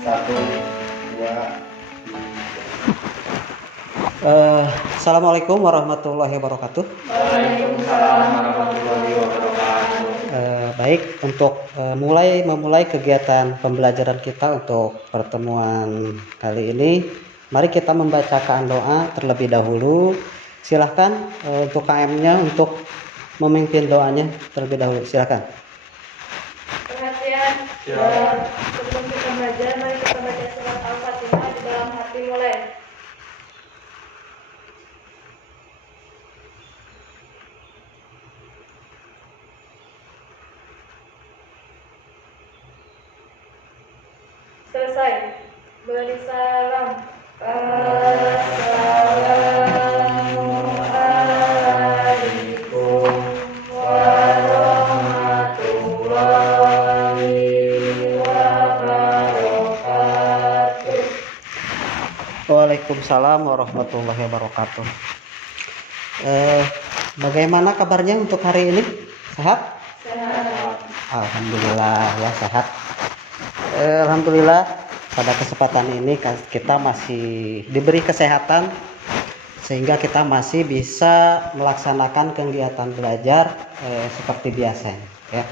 Satu, dua, Assalamualaikum warahmatullahi wabarakatuh. Waalaikumsalam warahmatullahi wabarakatuh. Baik, untuk memulai kegiatan pembelajaran kita untuk pertemuan kali ini, mari kita membacakan doa terlebih dahulu. Silahkan untuk KM-nya untuk memimpin doanya terlebih dahulu. Silahkan. Perhatian, Silakan. sebelum kita belajar, mari kita baca surat Al-Fatihah di dalam hati mulai. Selesai. Beri salam. Assalamualaikum warahmatullahi wabarakatuh. Waalaikumsalam warahmatullahi wabarakatuh. Bagaimana kabarnya untuk hari ini? Sehat? Sehat. Alhamdulillah ya sehat. Alhamdulillah pada kesempatan ini kita masih diberi kesehatan sehingga kita masih bisa melaksanakan kegiatan belajar seperti biasa ya.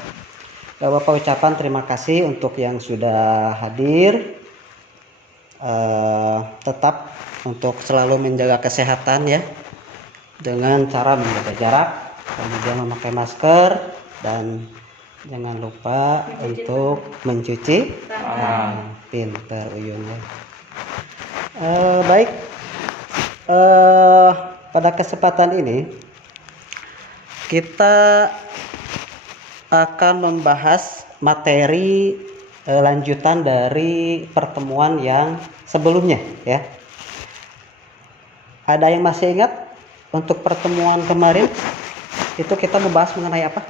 Bapak ucapan terima kasih untuk yang sudah hadir. Tetap untuk selalu menjaga kesehatan ya dengan cara menjaga jarak, kemudian memakai masker dan jangan lupa untuk mencuci tangan. Pintar Uyunnya. Baik, pada kesempatan ini kita akan membahas materi lanjutan dari pertemuan yang sebelumnya ya. Ada yang masih ingat untuk pertemuan kemarin itu kita membahas mengenai apa?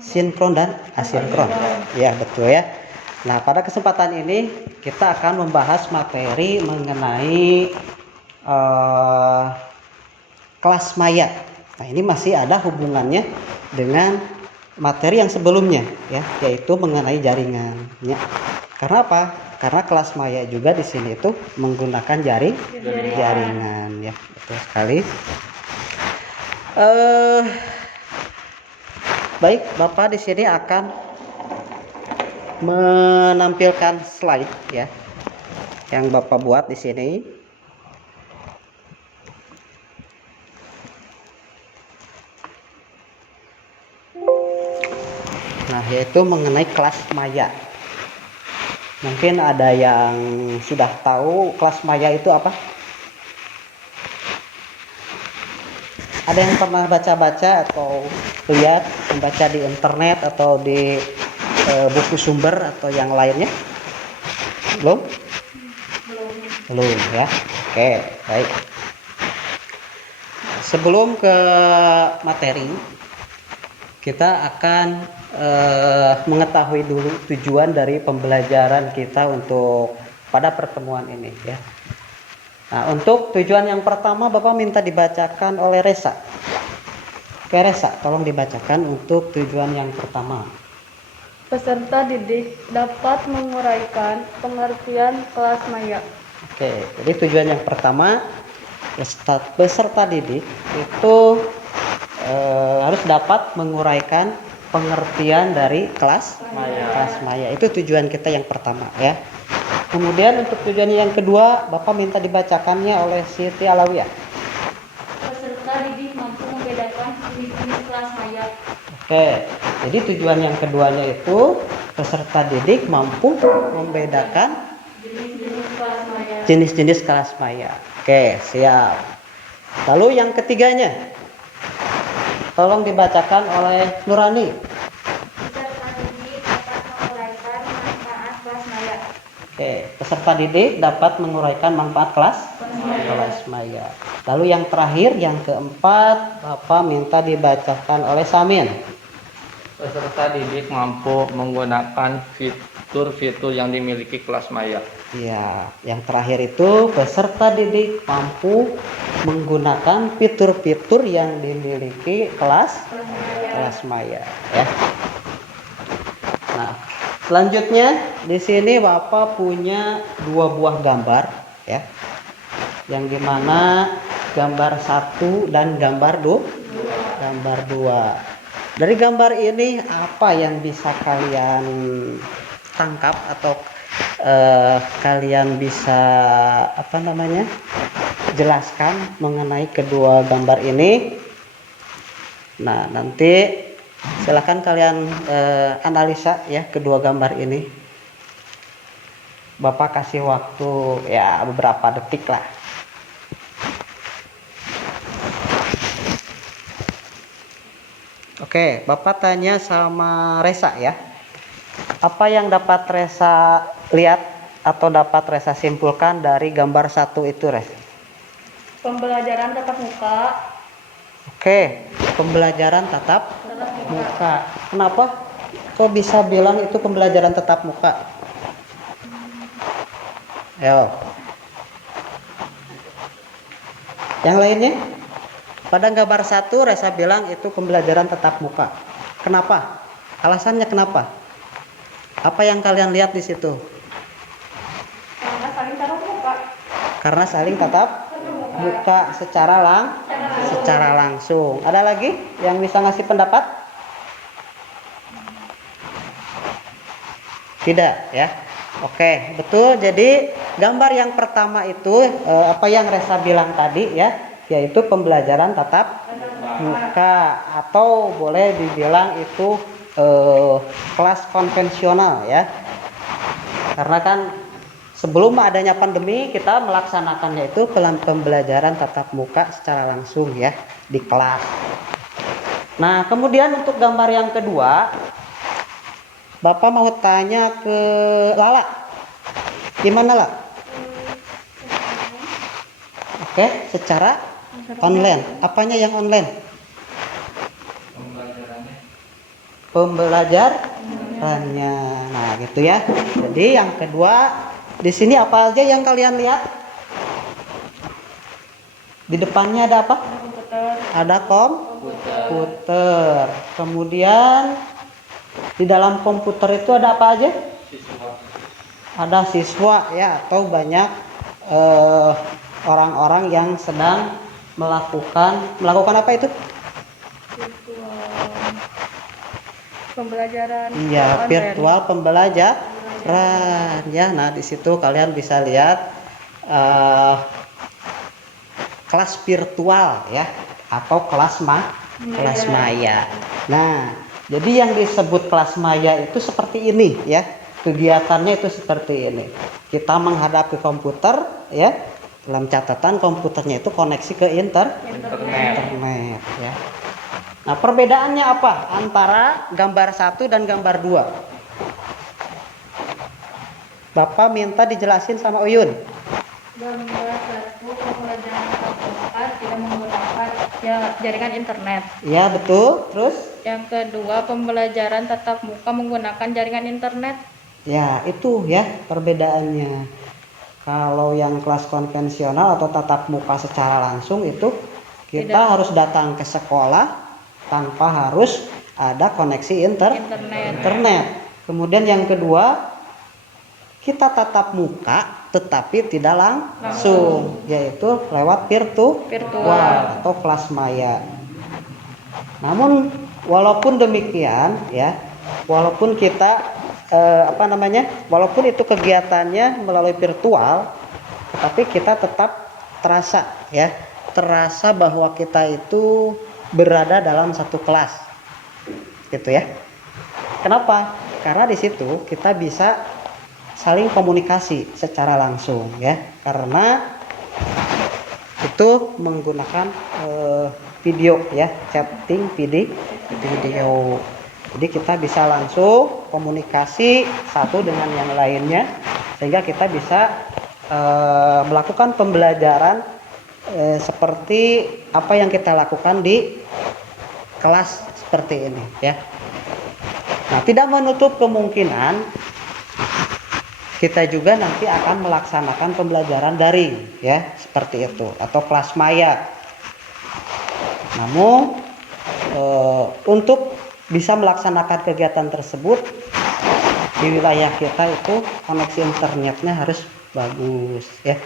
Sinkron dan asinkron. Ya, betul ya. Nah, pada kesempatan ini kita akan membahas materi mengenai kelas maya. Nah, ini masih ada hubungannya dengan materi yang sebelumnya ya, yaitu mengenai jaringan ya. Karena apa? Karena kelas maya juga di sini itu menggunakan jaringan ya. Betul sekali. Baik, Bapak di sini akan menampilkan slide ya yang Bapak buat di sini. Nah, yaitu mengenai kelas maya. Mungkin ada yang sudah tahu kelas maya itu apa? Ada yang pernah baca-baca atau lihat membaca di internet atau di buku sumber atau yang lainnya? Belum ya. Oke, baik. Sebelum ke materi, kita akan mengetahui dulu tujuan dari pembelajaran kita untuk pada pertemuan ini ya. Nah, untuk tujuan yang pertama Bapak minta dibacakan oleh Resa. Oke Resa, tolong dibacakan untuk tujuan yang pertama. Peserta didik dapat menguraikan pengertian kelas maya. Oke, jadi tujuan yang pertama peserta didik itu harus dapat menguraikan pengertian dari kelas maya. Itu tujuan kita yang pertama ya. Kemudian untuk tujuan yang kedua, Bapak minta dibacakannya oleh Siti Alawiyah. Peserta didik mampu membedakan jenis-jenis kelas maya. Oke, jadi tujuan yang keduanya itu peserta didik mampu membedakan jenis-jenis kelas maya. Oke, siap. Lalu yang ketiganya, tolong dibacakan oleh Nurani. Peserta didik dapat menguraikan manfaat kelas maya. Lalu yang terakhir, yang keempat, Bapak minta dibacakan oleh Samin. Peserta didik mampu menggunakan fitur-fitur yang dimiliki kelas maya. Ya, yang terakhir itu peserta didik mampu menggunakan fitur-fitur yang dimiliki kelas maya ya. Nah, selanjutnya di sini Bapak punya dua buah gambar ya. Yang dimana gambar 1 dan gambar 2. Dari gambar ini apa yang bisa kalian tangkap atau kalian bisa jelaskan mengenai kedua gambar ini? Nah, nanti silakan kalian analisa ya kedua gambar ini. Bapak kasih waktu ya beberapa detik lah. Oke, Bapak tanya sama Resa ya. Apa yang dapat Resa lihat atau dapat Resa simpulkan dari gambar 1 itu, Res? Pembelajaran tatap muka. Oke, pembelajaran tatap muka. Kenapa? Kok bisa bilang itu pembelajaran tatap muka? Ayo. Yang lainnya? Pada gambar 1 Resa bilang itu pembelajaran tatap muka. Kenapa? Alasannya kenapa? Apa yang kalian lihat di situ? Karena saling tatap muka. Karena saling tatap muka secara langsung. Ada lagi yang bisa ngasih pendapat? Tidak ya. Oke, betul. Jadi gambar yang pertama itu apa yang Resa bilang tadi ya, yaitu pembelajaran tatap muka atau boleh dibilang itu kelas konvensional ya. Karena kan sebelum adanya pandemi kita melaksanakannya itu pembelajaran tatap muka secara langsung ya di kelas. Nah, kemudian untuk gambar yang kedua, Bapak mau tanya ke Lala. Gimana, Lala? Oke, secara online. Apanya yang online? Pembelajarannya. Nah, gitu ya. Jadi yang kedua, di sini apa aja yang kalian lihat? Di depannya ada apa? Komputer. Ada komputer. Kemudian di dalam komputer itu ada apa aja? Ada siswa ya, atau banyak orang-orang yang sedang melakukan apa itu? Pembelajaran. Iya, virtual pembelajaran ya. Nah, di situ kalian bisa lihat kelas virtual ya, atau kelas maya. Nah, jadi yang disebut kelas maya itu seperti ini ya. Kegiatannya itu seperti ini. Kita menghadap ke komputer ya. Dalam catatan komputernya itu koneksi ke internet ya. Nah, perbedaannya apa antara gambar 1 dan gambar 2? Bapak minta dijelasin sama Uyun. Gambar 1 pembelajaran tatap muka tidak menggunakan jaringan internet. Ya, betul. Terus? Yang kedua, pembelajaran tatap muka menggunakan jaringan internet. Ya, itu ya perbedaannya. Kalau yang kelas konvensional atau tatap muka secara langsung itu kita harus datang ke sekolah tanpa harus ada koneksi internet. Kemudian yang kedua, kita tatap muka tetapi tidak langsung, yaitu lewat virtual atau kelas maya. Namun walaupun demikian ya, walaupun kita walaupun itu kegiatannya melalui virtual, tetapi kita tetap terasa bahwa kita itu berada dalam satu kelas, gitu ya. Kenapa? Karena di situ kita bisa saling komunikasi secara langsung ya, karena itu menggunakan video ya, chatting video. Jadi kita bisa langsung komunikasi satu dengan yang lainnya, sehingga kita bisa melakukan pembelajaran seperti apa yang kita lakukan di kelas seperti ini ya. Nah, tidak menutup kemungkinan kita juga nanti akan melaksanakan pembelajaran daring ya, seperti itu, atau kelas maya. Namun untuk bisa melaksanakan kegiatan tersebut di wilayah kita itu koneksi internetnya harus bagus ya.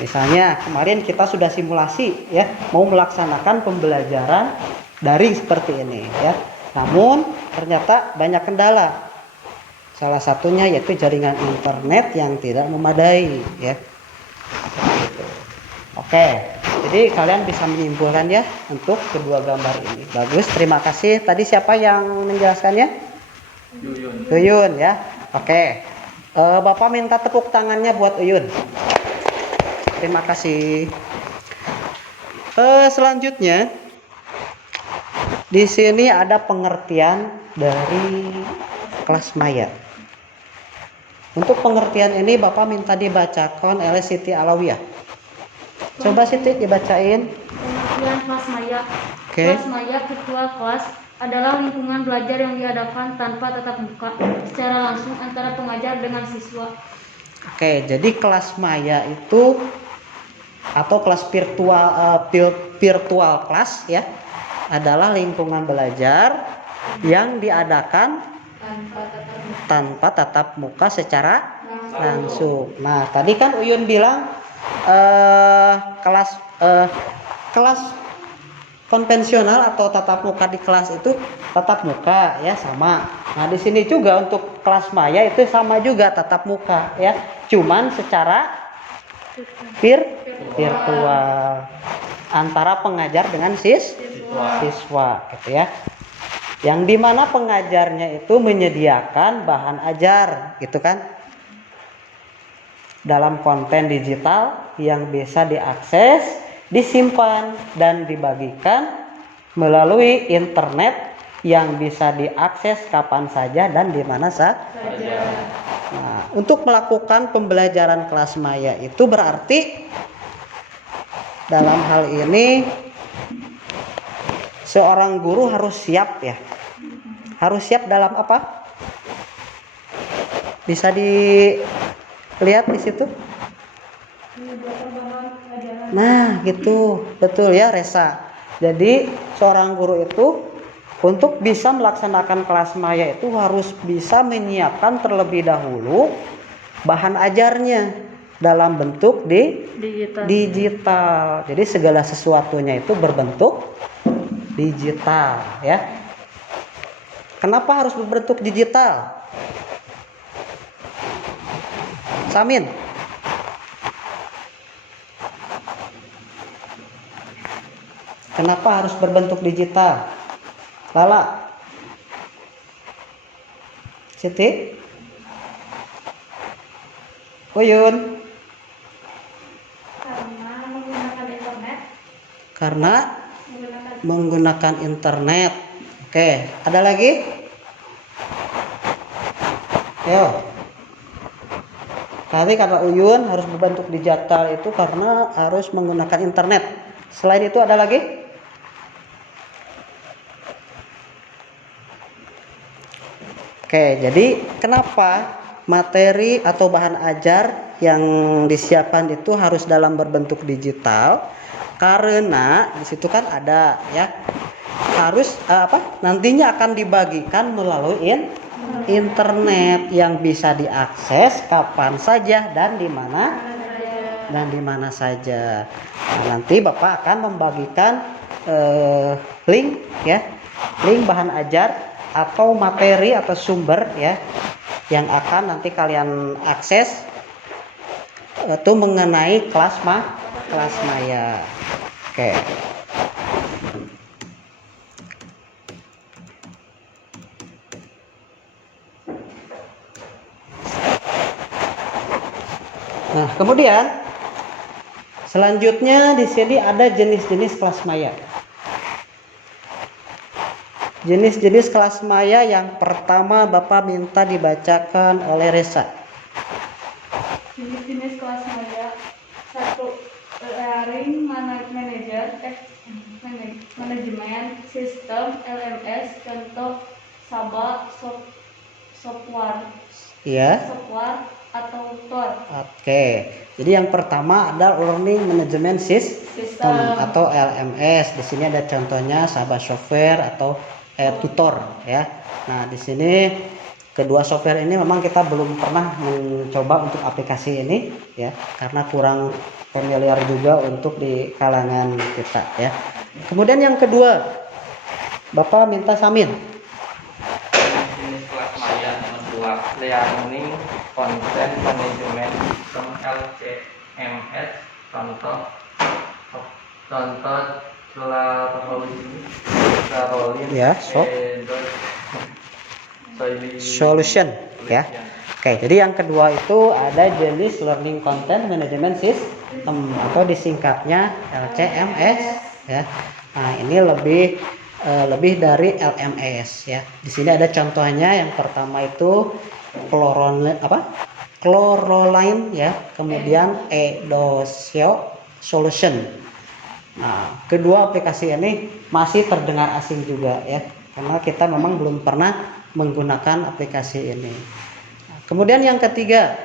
Misalnya kemarin kita sudah simulasi ya, mau melaksanakan pembelajaran daring seperti ini ya. Namun ternyata banyak kendala. Salah satunya yaitu jaringan internet yang tidak memadai ya. Gitu. Oke, jadi kalian bisa menyimpulkan ya untuk kedua gambar ini. Bagus, terima kasih. Tadi siapa yang menjelaskannya? Yuyun. Uyun ya. Oke. Bapak minta tepuk tangannya buat Uyun. Terima kasih. Selanjutnya di sini ada pengertian dari kelas maya. Untuk pengertian ini Bapak minta dibacakan oleh Siti Alawiyah. Coba Siti dibacain. Pengertian kelas maya. Oke. Kelas maya virtual kelas adalah lingkungan belajar yang diadakan tanpa tatap muka secara langsung antara pengajar dengan siswa. Oke, jadi kelas maya itu atau kelas virtual kelas ya adalah lingkungan belajar yang diadakan tanpa tatap muka secara langsung. Nah, tadi kan Uyun bilang kelas konvensional atau tatap muka di kelas itu tatap muka ya sama. Nah, di sini juga untuk kelas maya itu sama juga tatap muka ya. Cuman secara virtual antara pengajar dengan siswa gitu ya. Yang dimana pengajarnya itu menyediakan bahan ajar gitu kan dalam konten digital yang bisa diakses, disimpan dan dibagikan melalui internet yang bisa diakses kapan saja dan di mana saja. Nah, untuk melakukan pembelajaran kelas maya itu berarti dalam hal ini seorang guru harus siap ya. Harus siap dalam apa? Bisa dilihat di situ. Nah, gitu. Betul ya, Resa. Jadi, seorang guru itu untuk bisa melaksanakan kelas maya itu harus bisa menyiapkan terlebih dahulu bahan ajarnya dalam bentuk digital. Jadi segala sesuatunya itu berbentuk digital ya. Kenapa harus berbentuk digital? Samin. Kenapa harus berbentuk digital? Lala. Siti. Uyun. Karena menggunakan internet. Oke, ada lagi? Ayo. Tadi kata Uyun harus berbentuk digital itu karena harus menggunakan internet. Selain itu ada lagi? Oke, jadi kenapa materi atau bahan ajar yang disiapkan itu harus dalam berbentuk digital? Karena di situ kan ada ya harus nantinya akan dibagikan melalui internet yang bisa diakses kapan saja dan di mana saja. Nah, nanti Bapak akan membagikan link bahan ajar atau materi atau sumber ya yang akan nanti kalian akses itu mengenai kelas maya. Oke. Nah, kemudian selanjutnya di sini ada jenis-jenis kelas maya. Jenis-jenis kelas maya yang pertama Bapak minta dibacakan oleh Resa. Jenis-jenis kelas maya. 1. Learning manajemen sistem LMS, contoh Saba software. Iya. Software atau TOR. Oke. Jadi yang pertama ada Learning Management System atau LMS. Di sini ada contohnya Saba Software atau Tutor ya. Nah, di sini Kedua software ini memang kita belum pernah mencoba untuk aplikasi ini ya, karena kurang familiar juga untuk di kalangan kita ya. Kemudian yang kedua, Bapak minta Samin. Jenis kelas maya nomor 2, Learning Content Management System LCMS. Contoh Carolin Ya, solution ya. Oke, jadi yang kedua itu ada jenis Learning Content Management System atau disingkatnya LCMS ya. Nah, ini lebih dari LMS ya. Di sini ada contohnya. Yang pertama itu Chloroline ya, kemudian Edosio Solution. Nah, kedua aplikasi ini masih terdengar asing juga ya, karena kita memang belum pernah menggunakan aplikasi ini. Nah, kemudian yang ketiga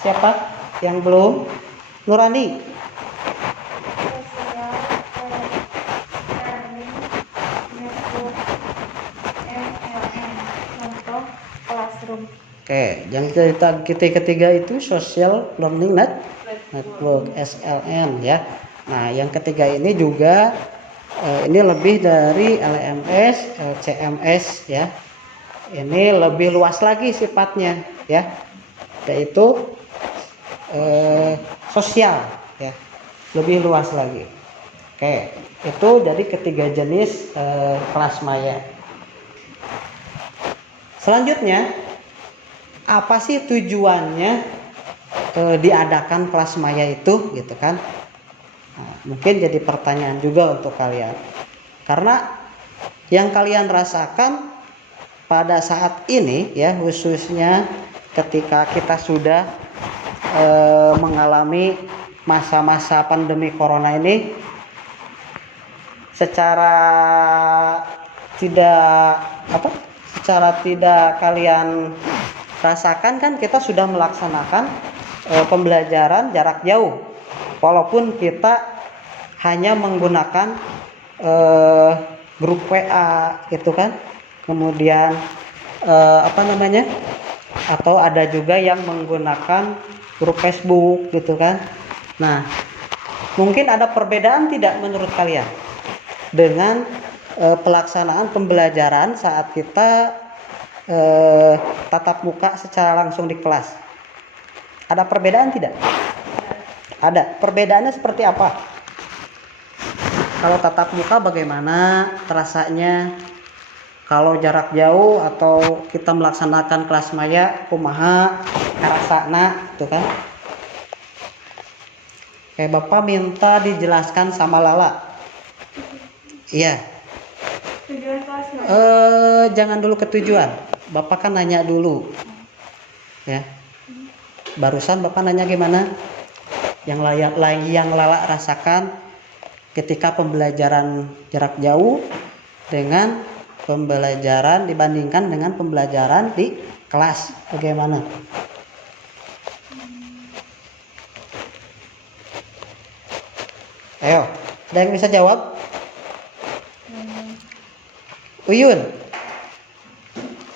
siapa yang belum? Nurani. Contoh Classroom. Oke, yang ketiga itu Social Learning Network SLN ya. Nah, yang ketiga ini juga ini lebih dari LMS, LCMS ya. Ini lebih luas lagi sifatnya ya, yaitu sosial ya, lebih luas lagi. Oke, itu jadi ketiga jenis kelas maya. Selanjutnya, apa sih tujuannya diadakan kelas maya itu gitu kan? Nah, mungkin jadi pertanyaan juga untuk kalian, karena yang kalian rasakan pada saat ini ya, khususnya ketika kita sudah mengalami masa-masa pandemi corona ini, secara tidak kalian rasakan kan, kita sudah melaksanakan pembelajaran jarak jauh, walaupun kita hanya menggunakan grup WA gitu kan, kemudian atau ada juga yang menggunakan grup Facebook gitu kan. Nah, mungkin ada perbedaan tidak menurut kalian dengan pelaksanaan pembelajaran saat kita tatap muka secara langsung di kelas? Ada perbedaan tidak? Ada. Perbedaannya seperti apa? Kalau tatap muka bagaimana rasanya? Kalau jarak jauh atau kita melaksanakan kelas maya, kumaha rasana gitu kan? Kayak Bapak minta dijelaskan sama Lala. Iya. Tujuan kelas maya. Jangan dulu ke tujuan. Bapak kan nanya dulu. Ya. Barusan Bapak nanya gimana? Yang Lala rasakan ketika pembelajaran jarak jauh dengan pembelajaran dibandingkan dengan pembelajaran di kelas, bagaimana? Ayo, ada yang bisa jawab? Uyun.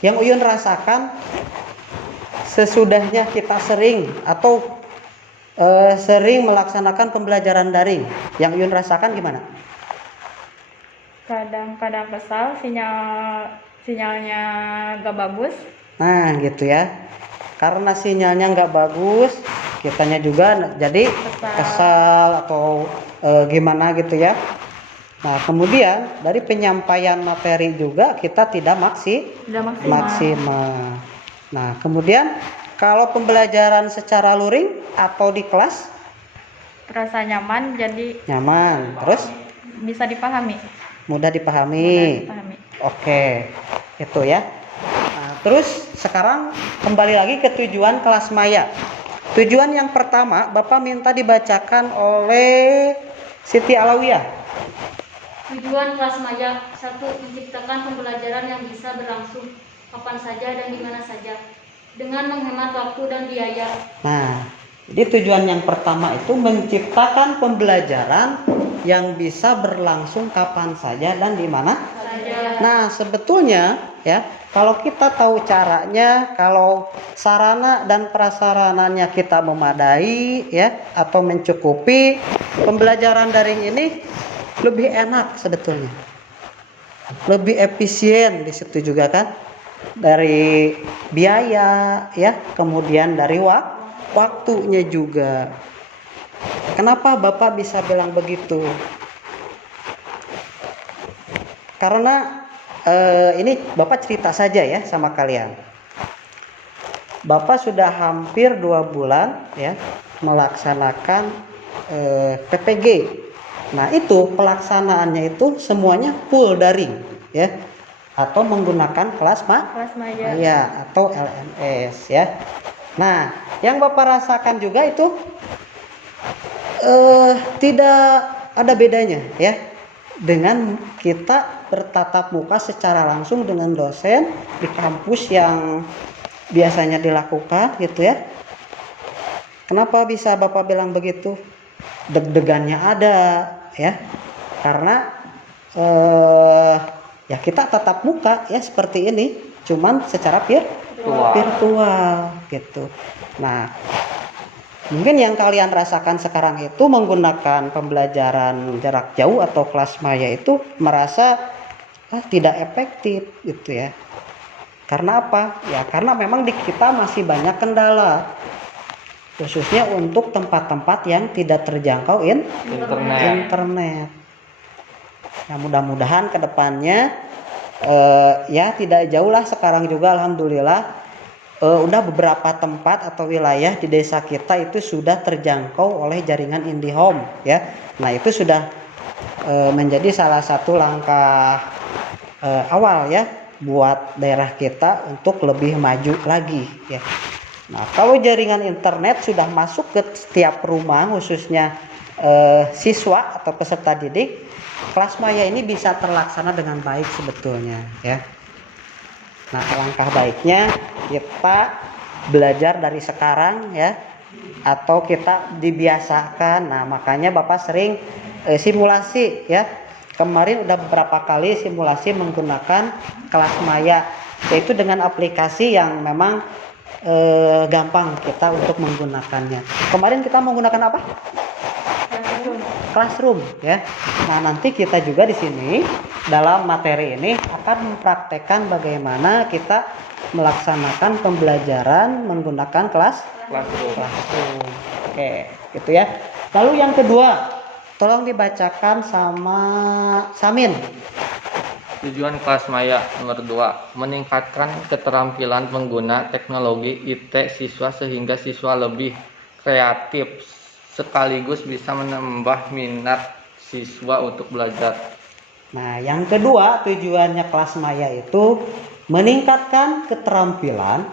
Yang Uyun rasakan sesudahnya kita sering melaksanakan pembelajaran daring, yang Uyun rasakan gimana? Kadang-kadang kesal, sinyalnya gak bagus. Nah gitu ya, karena sinyalnya nggak bagus, kitanya juga jadi kesal atau gimana gitu ya. Nah, kemudian dari penyampaian materi juga kita tidak maksimal. Nah, kemudian kalau pembelajaran secara luring atau di kelas Terasa nyaman, jadi nyaman, terus bisa dipahami. mudah dipahami. Oke, itu ya. Nah, terus sekarang kembali lagi ke tujuan kelas maya. Tujuan yang pertama Bapak minta dibacakan oleh Siti Alawiyah. Tujuan kelas maya: 1. Menciptakan pembelajaran yang bisa berlangsung kapan saja dan di mana saja dengan menghemat waktu dan biaya. Nah, jadi tujuan yang pertama itu menciptakan pembelajaran yang bisa berlangsung kapan saja dan di mana Nah, sebetulnya ya, kalau kita tahu caranya, kalau sarana dan prasarananya kita memadai ya atau mencukupi, pembelajaran daring ini lebih enak sebetulnya. Lebih efisien di situ juga kan. Dari biaya ya, kemudian dari waktunya juga. Kenapa Bapak bisa bilang begitu? Karena ini Bapak cerita saja ya sama kalian. Bapak sudah hampir 2 bulan ya melaksanakan PPG. Nah, itu pelaksanaannya itu semuanya full daring ya, atau menggunakan kelas maya. maya atau LMS ya. Nah, yang Bapak rasakan juga itu tidak ada bedanya ya dengan kita bertatap muka secara langsung dengan dosen di kampus yang biasanya dilakukan gitu ya. Kenapa bisa Bapak bilang begitu? Deg-degannya ada ya, karena ya kita tatap muka ya seperti ini, cuman secara virtual gitu. Nah, mungkin yang kalian rasakan sekarang itu menggunakan pembelajaran jarak jauh atau kelas maya itu merasa tidak efektif gitu ya. Karena apa? Ya karena memang di kita masih banyak kendala, khususnya untuk tempat-tempat yang tidak terjangkau internet. Ya mudah-mudahan kedepannya ya tidak jauh lah, sekarang juga alhamdulillah udah beberapa tempat atau wilayah di desa kita itu sudah terjangkau oleh jaringan IndiHome ya. Nah, itu sudah menjadi salah satu langkah awal ya buat daerah kita untuk lebih maju lagi ya. Nah, kalau jaringan internet sudah masuk ke setiap rumah, khususnya siswa atau peserta didik, kelas maya ini bisa terlaksana dengan baik sebetulnya ya. Nah, alangkah baiknya kita belajar dari sekarang ya, atau kita dibiasakan. Nah, makanya Bapak sering simulasi ya. Kemarin udah beberapa kali simulasi menggunakan kelas maya, yaitu dengan aplikasi yang memang gampang kita untuk menggunakannya. Kemarin kita menggunakan apa? Classroom ya. Nah, nanti kita juga di sini dalam materi ini akan mempraktekkan bagaimana kita melaksanakan pembelajaran menggunakan classroom. Oke, gitu ya. Lalu yang kedua, tolong dibacakan sama Samin. Tujuan kelas maya nomor 2, meningkatkan keterampilan pengguna teknologi IT siswa sehingga siswa lebih kreatif sekaligus bisa menambah minat siswa untuk belajar. Nah, yang kedua tujuannya kelas maya itu meningkatkan keterampilan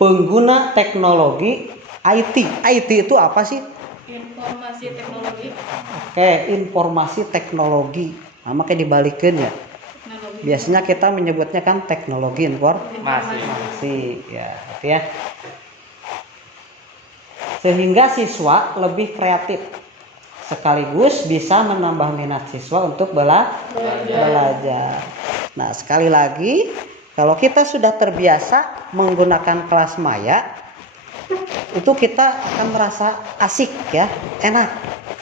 pengguna teknologi IT. IT itu apa sih? Informasi teknologi. Oke, informasi teknologi. Nah, makanya dibalikin ya. Biasanya kita menyebutnya kan teknologi informasi ya, gitu ya. Sehingga siswa lebih kreatif sekaligus bisa menambah minat siswa untuk belajar. Nah, sekali lagi, kalau kita sudah terbiasa menggunakan kelas maya, itu kita akan merasa asik ya, enak.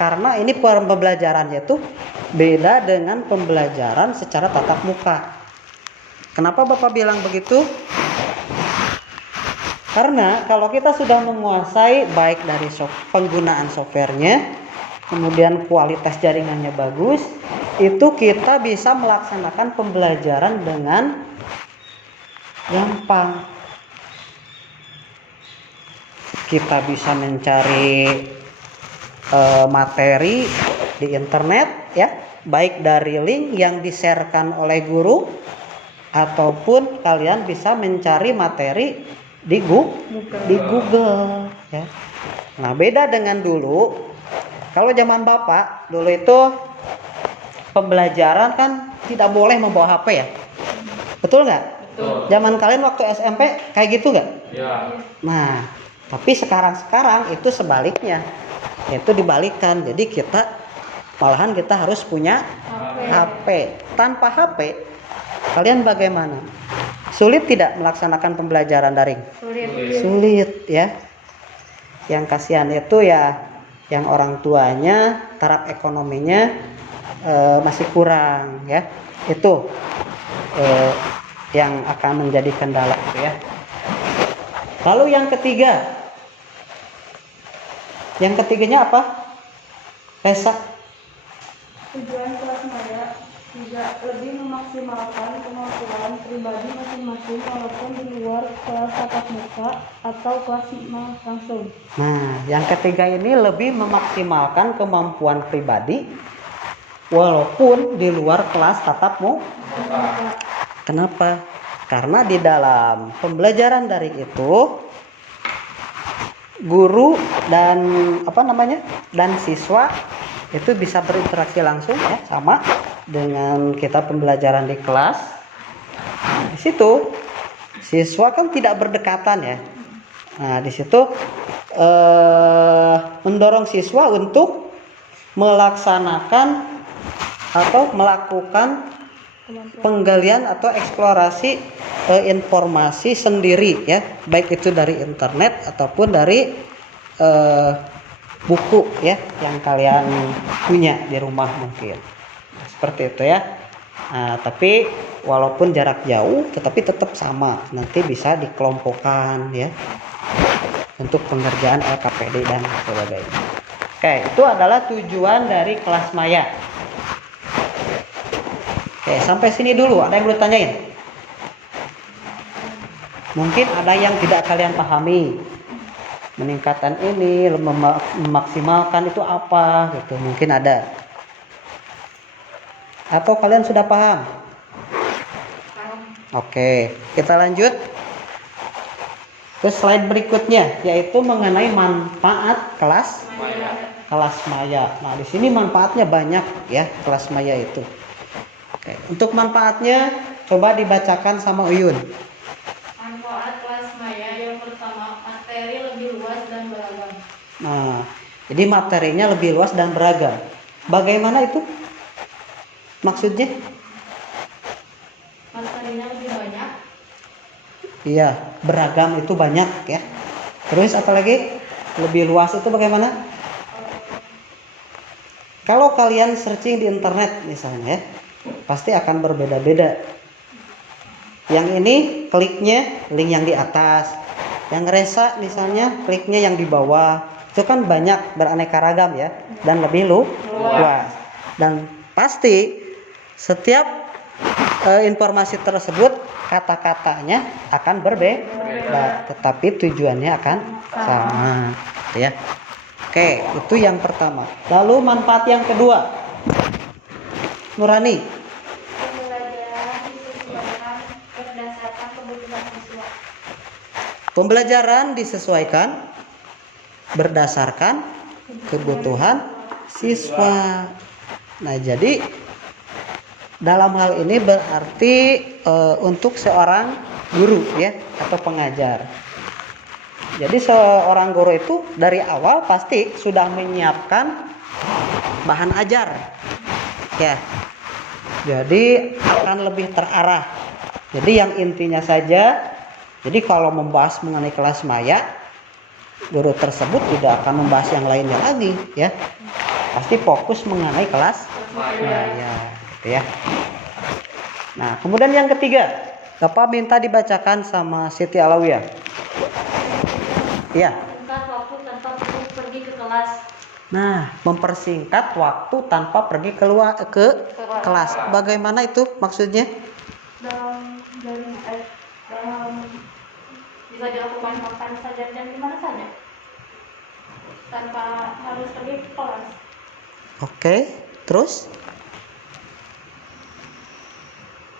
Karena ini pembelajarannya itu beda dengan pembelajaran secara tatap muka. Kenapa Bapak bilang begitu? Karena kalau kita sudah menguasai baik dari penggunaan softwarenya, kemudian kualitas jaringannya bagus, itu kita bisa melaksanakan pembelajaran dengan gampang. Kita bisa mencari materi di internet ya, baik dari link yang di-sharekan oleh guru ataupun kalian bisa mencari materi di Google ya. Nah, beda dengan dulu. Kalau zaman Bapak dulu itu pembelajaran kan tidak boleh membawa HP ya. Betul nggak? Betul. Zaman kalian waktu SMP kayak gitu nggak? Ya. Nah, tapi sekarang itu sebaliknya. Itu dibalikkan. Jadi malahan kita harus punya HP. Tanpa HP Kalian bagaimana? Sulit tidak melaksanakan pembelajaran daring? Sulit ya. Yang kasihan itu ya yang orang tuanya taraf ekonominya masih kurang ya. Itu yang akan menjadi kendala itu ya. Lalu yang ketiga. Yang ketiganya apa? Resa. Tujuan kelas maya juga lebih memaksimalkan kemampuan pribadi masing-masing walaupun di luar kelas tatap muka atau kelas langsung. Nah, yang ketiga ini lebih memaksimalkan kemampuan pribadi walaupun di luar kelas tatap muka. Kenapa? Karena di dalam pembelajaran daring itu guru dan dan siswa itu bisa berinteraksi langsung ya, sama dengan kita pembelajaran di kelas. Nah, di situ siswa kan tidak berdekatan ya. Nah, di situ mendorong siswa untuk melaksanakan atau melakukan penggalian atau eksplorasi informasi sendiri ya, baik itu dari internet ataupun dari buku ya yang kalian punya di rumah mungkin. Seperti itu ya. Nah, tapi walaupun jarak jauh tetapi tetap sama, nanti bisa dikelompokkan ya untuk pengerjaan LKPD dan sebagainya. Oke, itu adalah tujuan dari kelas maya. Oke, sampai sini dulu. Ada yang belum tanyain? Mungkin ada yang tidak kalian pahami. Meningkatkan ini, memaksimalkan itu apa gitu. Mungkin ada. Atau kalian sudah paham? Oke, kita lanjut ke slide berikutnya, yaitu mengenai manfaat kelas maya. Nah, di sini manfaatnya banyak ya, kelas maya itu. Oke, untuk manfaatnya coba dibacakan sama Uyun. Manfaat kelas maya yang pertama, materi lebih luas dan beragam. Nah, jadi materinya lebih luas dan beragam. Bagaimana itu? Maksudnya? Materinya lebih banyak. Iya, beragam itu banyak ya. Terus apalagi? Lebih luas itu bagaimana? Kalau kalian searching di internet misalnya ya, pasti akan berbeda-beda. Yang ini kliknya link yang di atas, yang resa misalnya kliknya yang di bawah. Itu kan banyak, beraneka ragam ya, dan lebih luas. Dan pasti setiap informasi tersebut kata-katanya akan berbeda, tetapi tujuannya akan sama ya. Oke, itu yang pertama. Lalu manfaat yang kedua, Nurani. Pembelajaran disesuaikan berdasarkan Pembelajaran disesuaikan berdasarkan kebutuhan siswa. kebutuhan siswa. Nah, jadi dalam hal ini berarti untuk seorang guru ya atau pengajar. Jadi seorang guru itu dari awal pasti sudah menyiapkan bahan ajar. Ya. Jadi akan lebih terarah. Jadi yang intinya saja, jadi kalau membahas mengenai kelas maya, guru tersebut tidak akan membahas yang lainnya lagi ya. Pasti fokus mengenai kelas maya, gitu ya. Nah, kemudian yang ketiga, Bapak minta dibacakan sama Siti Alawiyah. Ya. Singkat waktu tanpa perlu pergi ke kelas. Nah, mempersingkat waktu tanpa pergi keluar ke kelas. Bagaimana itu maksudnya? Dalam Bisa dilakukan kapan saja dan di mana saja, tanpa harus pergi ke kelas. Oke, terus?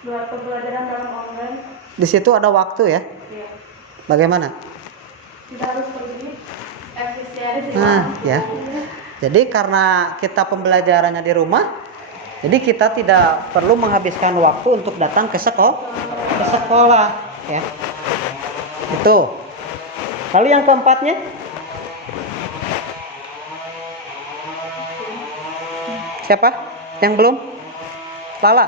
Buat pembelajaran dalam online, Di situ ada waktu ya? ya, Bagaimana? tidak harus pergi, efisien. Nah, ya. Jadi karena kita pembelajarannya di rumah, jadi kita tidak perlu menghabiskan waktu untuk datang ke sekolah, ya. Itu. Lalu yang keempatnya? Siapa? Yang belum? Lala.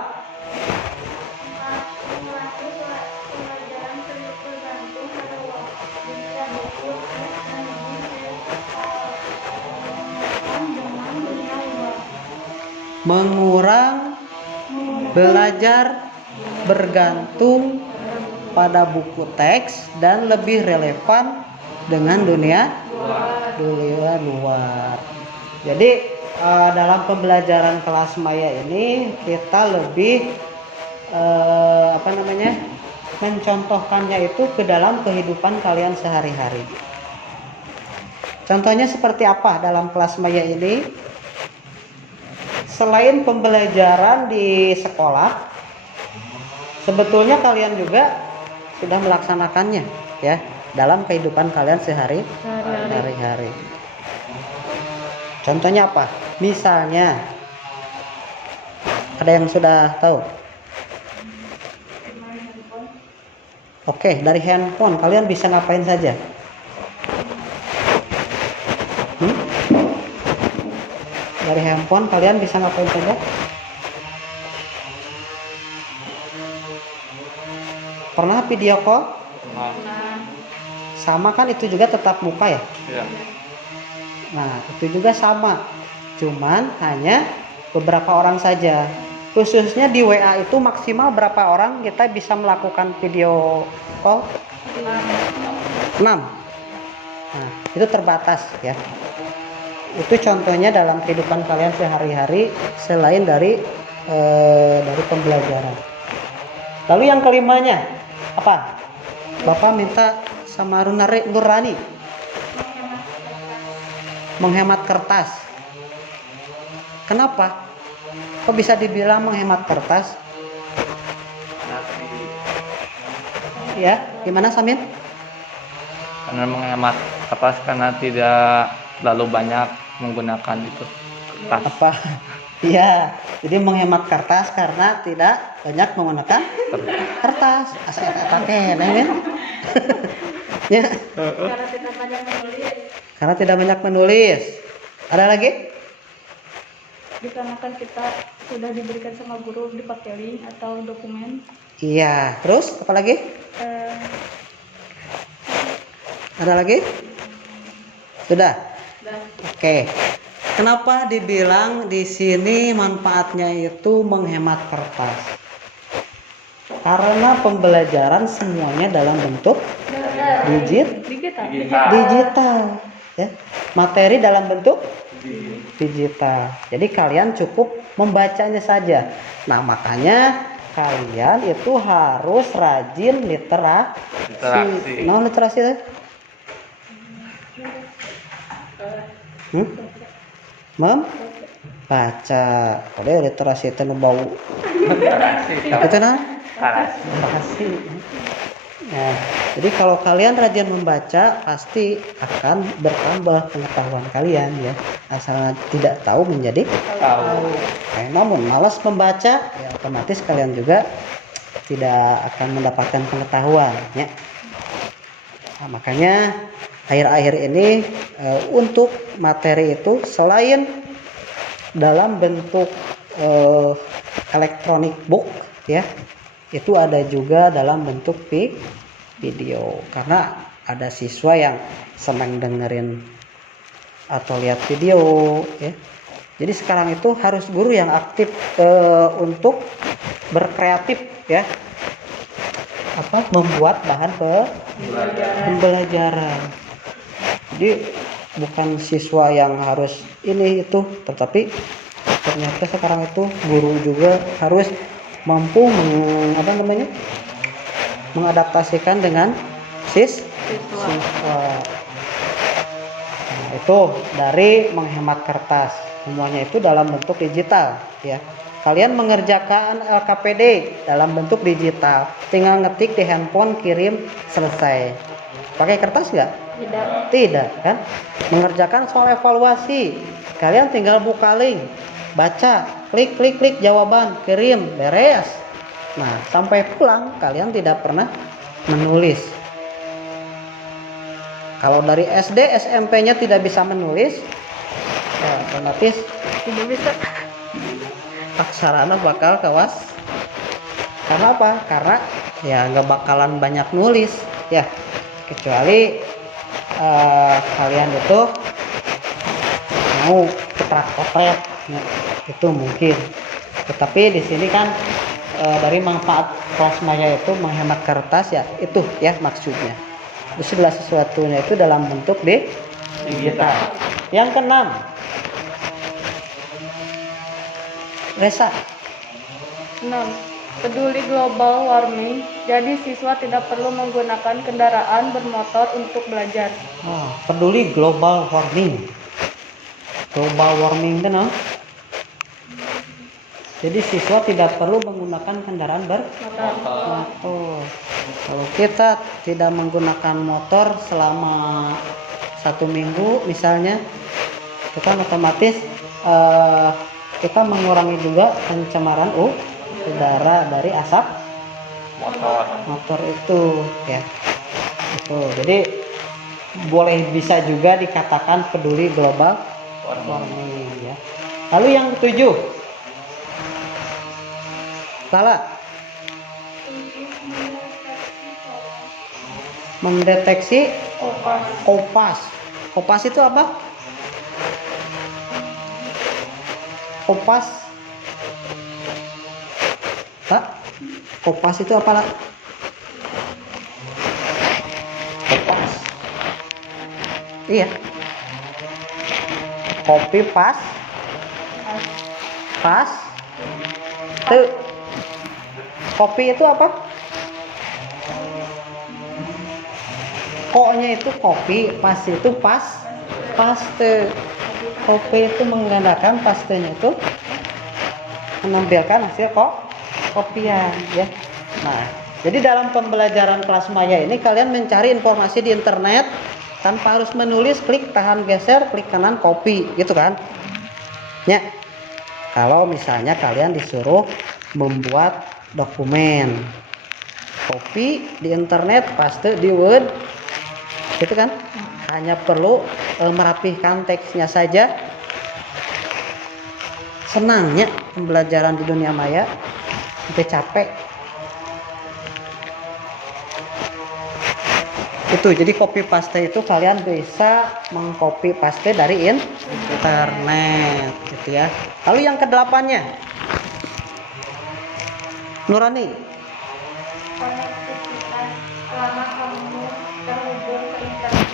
Mengurang belajar bergantung pada buku teks dan lebih relevan dengan dunia luar. Jadi dalam pembelajaran kelas maya ini kita lebih mencontohkannya itu ke dalam kehidupan kalian sehari-hari. Contohnya seperti apa dalam kelas maya ini? Selain pembelajaran di sekolah, sebetulnya kalian juga sudah melaksanakannya ya dalam kehidupan kalian sehari-hari. Contohnya apa? Misalnya, ada yang sudah tahu? Oke, dari handphone kalian bisa ngapain saja? Dari handphone kalian bisa ngapain saja? Pernah video call? Sama kan, itu juga tetap muka ya? Iya. Nah, itu juga sama. Cuman hanya beberapa orang saja. Khususnya di WA itu maksimal berapa orang kita bisa melakukan video call? 6. Nah, itu terbatas ya. Itu contohnya dalam kehidupan kalian sehari-hari selain dari pembelajaran. Lalu yang kelimanya apa? Bapak minta sama Nurani menghemat kertas. Kenapa? Kok bisa dibilang menghemat kertas? Ya, gimana Samin? Karena menghemat kertas karena tidak terlalu banyak menggunakan itu kertas. Apa? Iya, jadi menghemat kertas karena tidak banyak menggunakan kertas. Asal pakai, nengin. Ya. Karena tidak banyak menulis. Ada lagi? Dikarenakan kita sudah diberikan sama guru dipakai link atau dokumen. Iya. Terus apa lagi? Ada lagi? Sudah. Oke. Kenapa dibilang di sini manfaatnya itu menghemat kertas? Karena pembelajaran semuanya dalam bentuk digital, ya. Materi dalam bentuk digital. Jadi kalian cukup membacanya saja. Nah, makanya kalian itu harus rajin literasi. Non literasi ya? Membaca. Kalau literasi itu bau. Itu nah? Literasi. Nah, jadi kalau kalian rajin membaca pasti akan bertambah pengetahuan kalian ya. Asal tidak tahu menjadi tahu. Namun malas membaca, ya otomatis kalian juga tidak akan mendapatkan pengetahuan ya. Nah, makanya akhir-akhir ini untuk materi itu selain dalam bentuk electronic book ya, itu ada juga dalam bentuk video, karena ada siswa yang senang dengerin atau lihat video ya. Jadi sekarang itu harus guru yang aktif untuk berkreatif ya, membuat bahan pembelajaran. Jadi bukan siswa yang harus ini itu, tetapi ternyata sekarang itu guru juga harus mampu mengadaptasikan dengan siswa. Nah, itu dari menghemat kertas, semuanya itu dalam bentuk digital ya. Kalian mengerjakan LKPD dalam bentuk digital, tinggal ngetik di handphone, kirim, selesai. Pakai kertas nggak? Tidak kan? Mengerjakan soal evaluasi, kalian tinggal buka link, baca, klik jawaban, kirim, beres. Nah, sampai pulang kalian tidak pernah menulis. Kalau dari SD, SMP-nya tidak bisa menulis, ya otomatis tidak bisa. Aksarana bakal kawas. Karena apa? Karena ya nggak bakalan banyak nulis ya, kecuali kalian itu mau potret Ya, itu mungkin. Tetapi di sini kan dari manfaat kelas maya itu menghemat kertas ya, itu ya maksudnya. Itu segala sesuatunya itu dalam bentuk digital. Yang keenam, Resa. 6. Peduli global warming, jadi siswa tidak perlu menggunakan kendaraan bermotor untuk belajar. Peduli global warming. Global warming itu no? Jadi siswa tidak perlu menggunakan kendaraan bermotor. Kalau kita tidak menggunakan motor selama 1 minggu misalnya, kita otomatis kita mengurangi juga pencemaran udara dari asap motor itu ya. Itu. Jadi boleh bisa juga dikatakan peduli global warming ya. Lalu yang ketujuh, Lala, mendeteksi kopas. Kopas itu apa? Kopas. Pak, kopas itu apa lah? Kopas. Iya. Kopi pas. Pas. Tuh. Kopi itu apa? Koknya itu kopi, pas itu paste. Kopi itu menggandakan, pastenya itu menampilkan hasil kopian ya. Nah, jadi dalam pembelajaran kelas maya ini kalian mencari informasi di internet tanpa harus menulis, klik tahan geser, klik kanan copy gitu kan. Ya. Kalau misalnya kalian disuruh membuat dokumen, copy di internet, paste di Word gitu kan. Hanya perlu merapihkan teksnya saja. Senangnya pembelajaran di dunia maya, sampai capek. Itu jadi copy paste itu kalian bisa mengcopy paste dari internet gitu ya. Lalu yang kedelapannya, Nurani. Konektivitas. Selama kamu terhubung ke internet,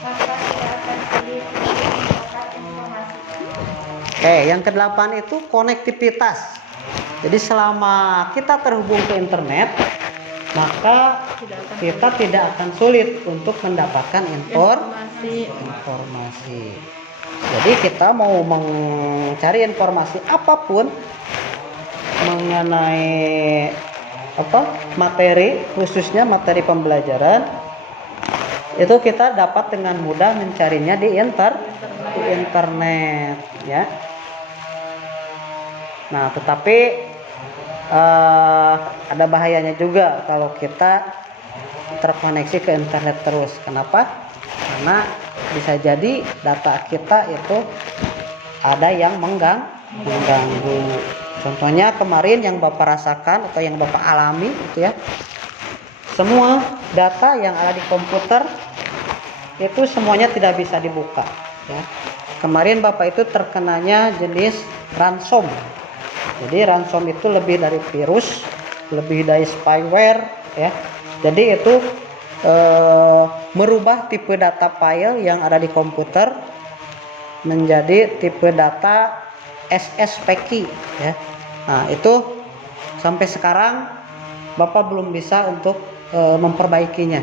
maka tidak akan sulit untuk mendapatkan informasi. Oke, yang kedelapan itu konektivitas. Jadi selama kita terhubung ke internet, maka kita tidak akan sulit untuk mendapatkan informasi. Jadi kita mau mencari informasi apapun mengenai materi, khususnya materi pembelajaran, itu kita dapat dengan mudah mencarinya di internet ya. Nah, tetapi ada bahayanya juga kalau kita terkoneksi ke internet terus. Kenapa? Karena bisa jadi data kita itu ada yang mengganggu. Contohnya kemarin yang Bapak rasakan atau yang Bapak alami gitu ya. Semua data yang ada di komputer itu semuanya tidak bisa dibuka ya. Kemarin Bapak itu terkenanya jenis ransom. Jadi ransom itu lebih dari virus, lebih dari spyware ya. Jadi itu merubah tipe data file yang ada di komputer menjadi tipe data SSPKI ya. Nah, itu sampai sekarang Bapak belum bisa untuk memperbaikinya.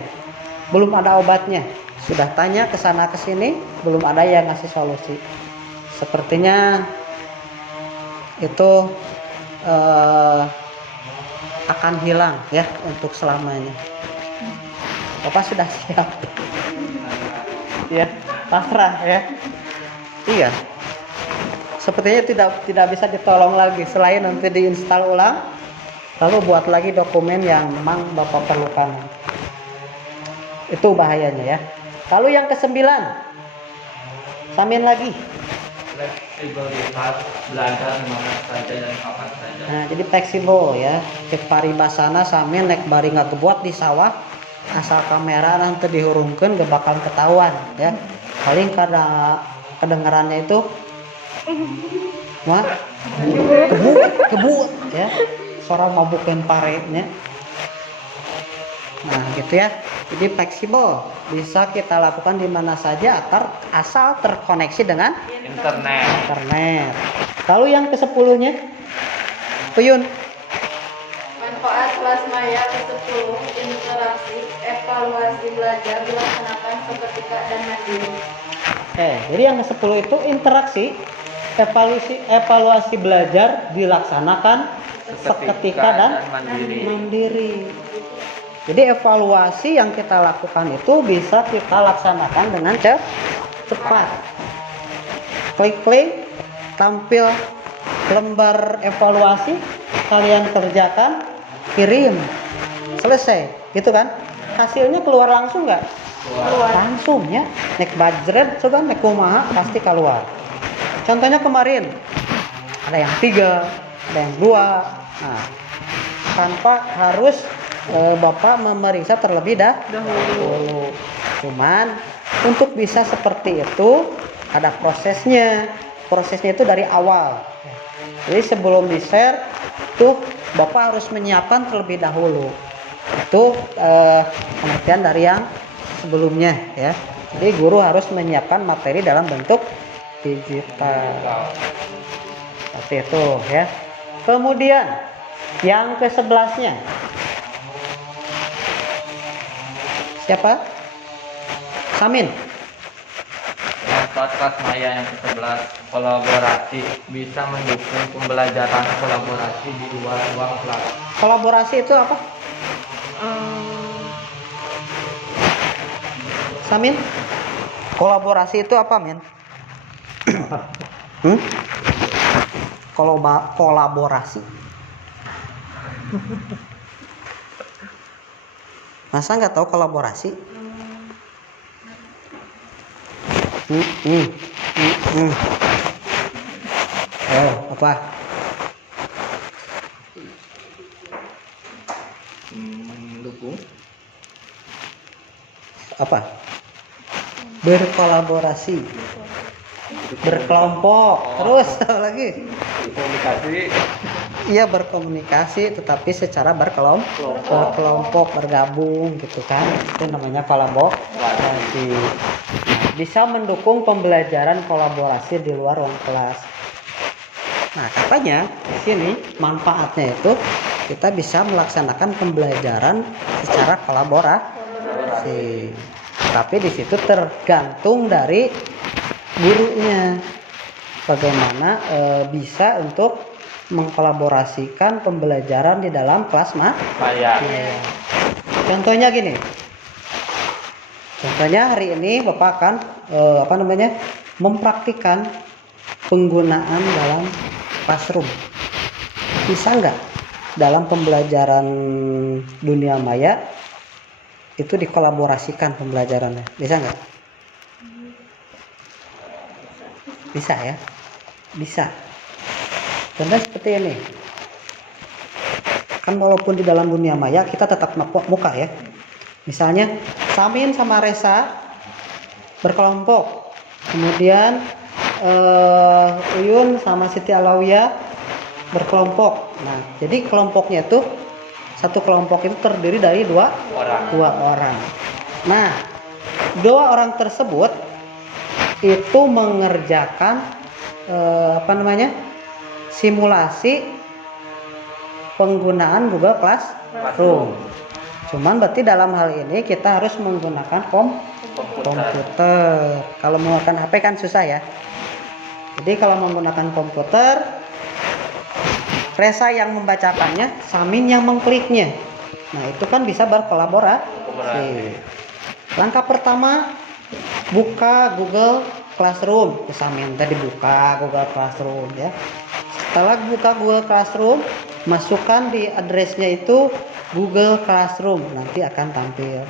Belum ada obatnya. Sudah tanya ke sana ke sini, belum ada yang ngasih solusi. Sepertinya itu akan hilang ya untuk selamanya. Bapak sudah siap ya, pasrah ya. Iya, sepertinya tidak bisa ditolong lagi selain nanti diinstal ulang lalu buat lagi dokumen yang memang Bapak perlukan. Itu bahayanya ya. Lalu yang kesembilan, samin lagi. Fleksibilitas belajar mana saja dan kapan saja. Nah, jadi fleksibel ya. Cek paribasana sami nek bari ngagebuat di sawah asal kamera nanti dihurungkeun gak bakal ketahuan ya. Paling kada kedengarannya itu Wah, kebu ya. Seorang mabukeun parenya. Nah, gitu ya. Jadi fleksibel, bisa kita lakukan di mana saja asal terkoneksi dengan internet. Lalu yang ke-10-nya, Uyun. Manfaat kelas maya ke-10, interaksi, evaluasi belajar dilaksanakan seketika dan mandiri. Jadi yang ke-10 itu interaksi, evaluasi belajar dilaksanakan seketika dan mandiri. Jadi evaluasi yang kita lakukan itu bisa kita laksanakan dengan cepat. Klik, tampil lembar evaluasi, kalian kerjakan, kirim, selesai, gitu kan? Hasilnya keluar langsung nggak? Keluar langsung ya. Nek budget coba nek kumaha pasti keluar. Contohnya kemarin ada yang 3, ada yang 2. Nah, tanpa harus Bapak memeriksa terlebih dahulu. Cuman untuk bisa seperti itu ada prosesnya. Prosesnya itu dari awal. Jadi sebelum di-share tuh Bapak harus menyiapkan terlebih dahulu. Itu pengertian dari yang sebelumnya ya. Jadi guru harus menyiapkan materi dalam bentuk digital. Seperti itu ya. Kemudian yang ke-11-nya. Siapa? Samin. Manfaat kelas maya yang ke-11, kolaborasi, bisa mendukung pembelajaran kolaborasi di luar ruang kelas. Kolaborasi itu apa? Samin? Kolaborasi itu apa, Min? Kolaborasi. Masa nggak tahu kolaborasi? Apa? Mendukung Apa? Berkolaborasi, berkelompok, terus lagi. komunikasi. Iya, berkomunikasi tetapi secara berkelompok, bergabung gitu kan. Itu namanya kolaborasi. Bisa mendukung pembelajaran kolaborasi di luar ruang kelas. Nah, katanya di sini manfaatnya itu kita bisa melaksanakan pembelajaran secara kolaborasi. Tapi di situ tergantung dari gurunya. Bagaimana bisa untuk mengkolaborasikan pembelajaran di dalam kelas Maya. Contohnya gini. Contohnya hari ini Bapak akan mempraktikkan penggunaan dalam classroom. Bisa nggak dalam pembelajaran dunia maya itu dikolaborasikan pembelajarannya? Bisa nggak? Bisa ya? Bisa. Contoh seperti ini. Kan walaupun di dalam dunia maya kita tetap muka ya. Misalnya Samin sama Resa berkelompok. Kemudian Uyun sama Siti Alawiyah berkelompok. Nah, jadi kelompoknya itu satu kelompok itu terdiri dari dua orang. Nah, 2 orang tersebut itu mengerjakan simulasi penggunaan Google Classroom. Cuman berarti dalam hal ini kita harus menggunakan komputer. Kalau menggunakan HP kan susah ya. Jadi kalau menggunakan komputer, Resa yang membacakannya, Samin yang mengkliknya. Nah, itu kan bisa berkolaborasi. Langkah pertama, buka Google Classroom. Samin tadi buka Google Classroom ya. Setelah buka Google Classroom, masukkan di addressnya itu Google Classroom, nanti akan tampil.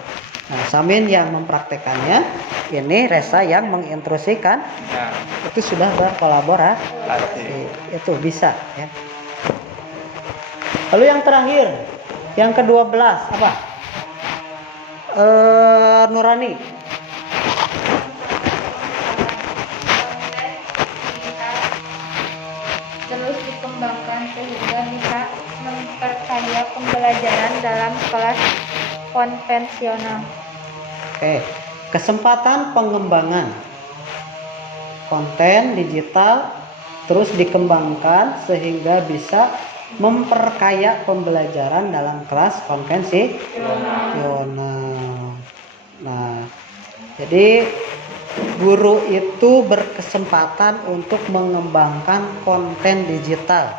Nah, Samin yang mempraktekannya, ini Resa yang mengintrusikan. Nah, Itu sudah berkolaborasi. Itu bisa ya. Lalu yang terakhir, yang ke-12 apa? Nurani. sehingga bisa memperkaya pembelajaran dalam kelas konvensional. Oke, kesempatan pengembangan konten digital terus dikembangkan sehingga bisa memperkaya pembelajaran dalam kelas konvensional. Nah, jadi guru itu berkesempatan untuk mengembangkan konten digital.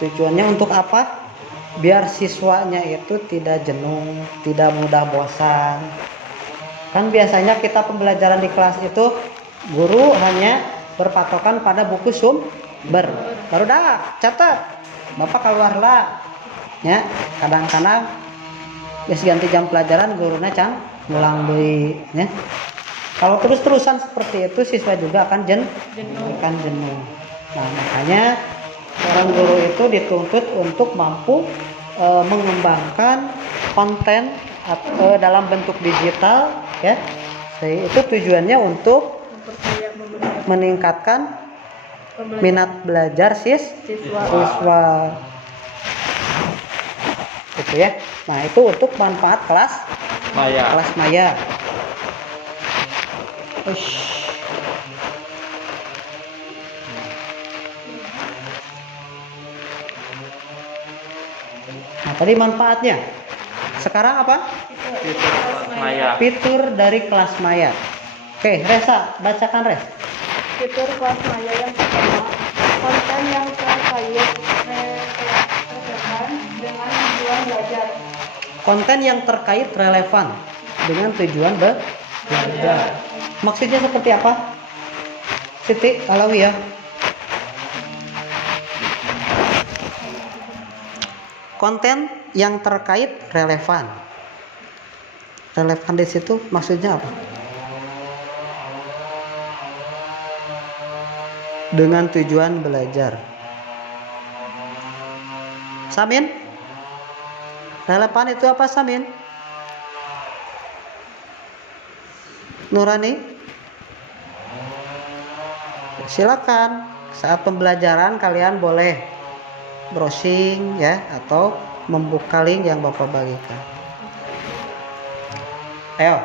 Tujuannya untuk apa? Biar siswanya itu tidak jenuh, tidak mudah bosan. Kan biasanya kita pembelajaran di kelas itu guru hanya berpatokan pada buku sumber. Baru dah catat. Bapak keluarlah. Ya, kadang-kadang geus ganti jam pelajaran gurunya can ngulang deui ya. Kalau terus-terusan seperti itu siswa juga akan jenuh. Nah, makanya seorang guru itu dituntut untuk mampu mengembangkan konten dalam bentuk digital ya. Itu tujuannya untuk meningkatkan minat belajar siswa. Gitu ya. Nah, itu untuk manfaat kelas maya. Nah, tadi manfaatnya. Sekarang apa? Fitur dari kelas maya. Oke, Resa, bacakan Res. Fitur kelas maya yang pertama, konten yang terkait relevan dengan tujuan belajar. Konten yang terkait relevan dengan tujuan belajar. Maksudnya seperti apa? Siti Alawi ya. Konten yang terkait relevan. Relevan di situ maksudnya apa? Dengan tujuan belajar. Samin? Relevan itu apa, Samin? Nurani? Silakan. Saat pembelajaran kalian boleh browsing ya atau membuka link yang Bapak bagikan. Ayo.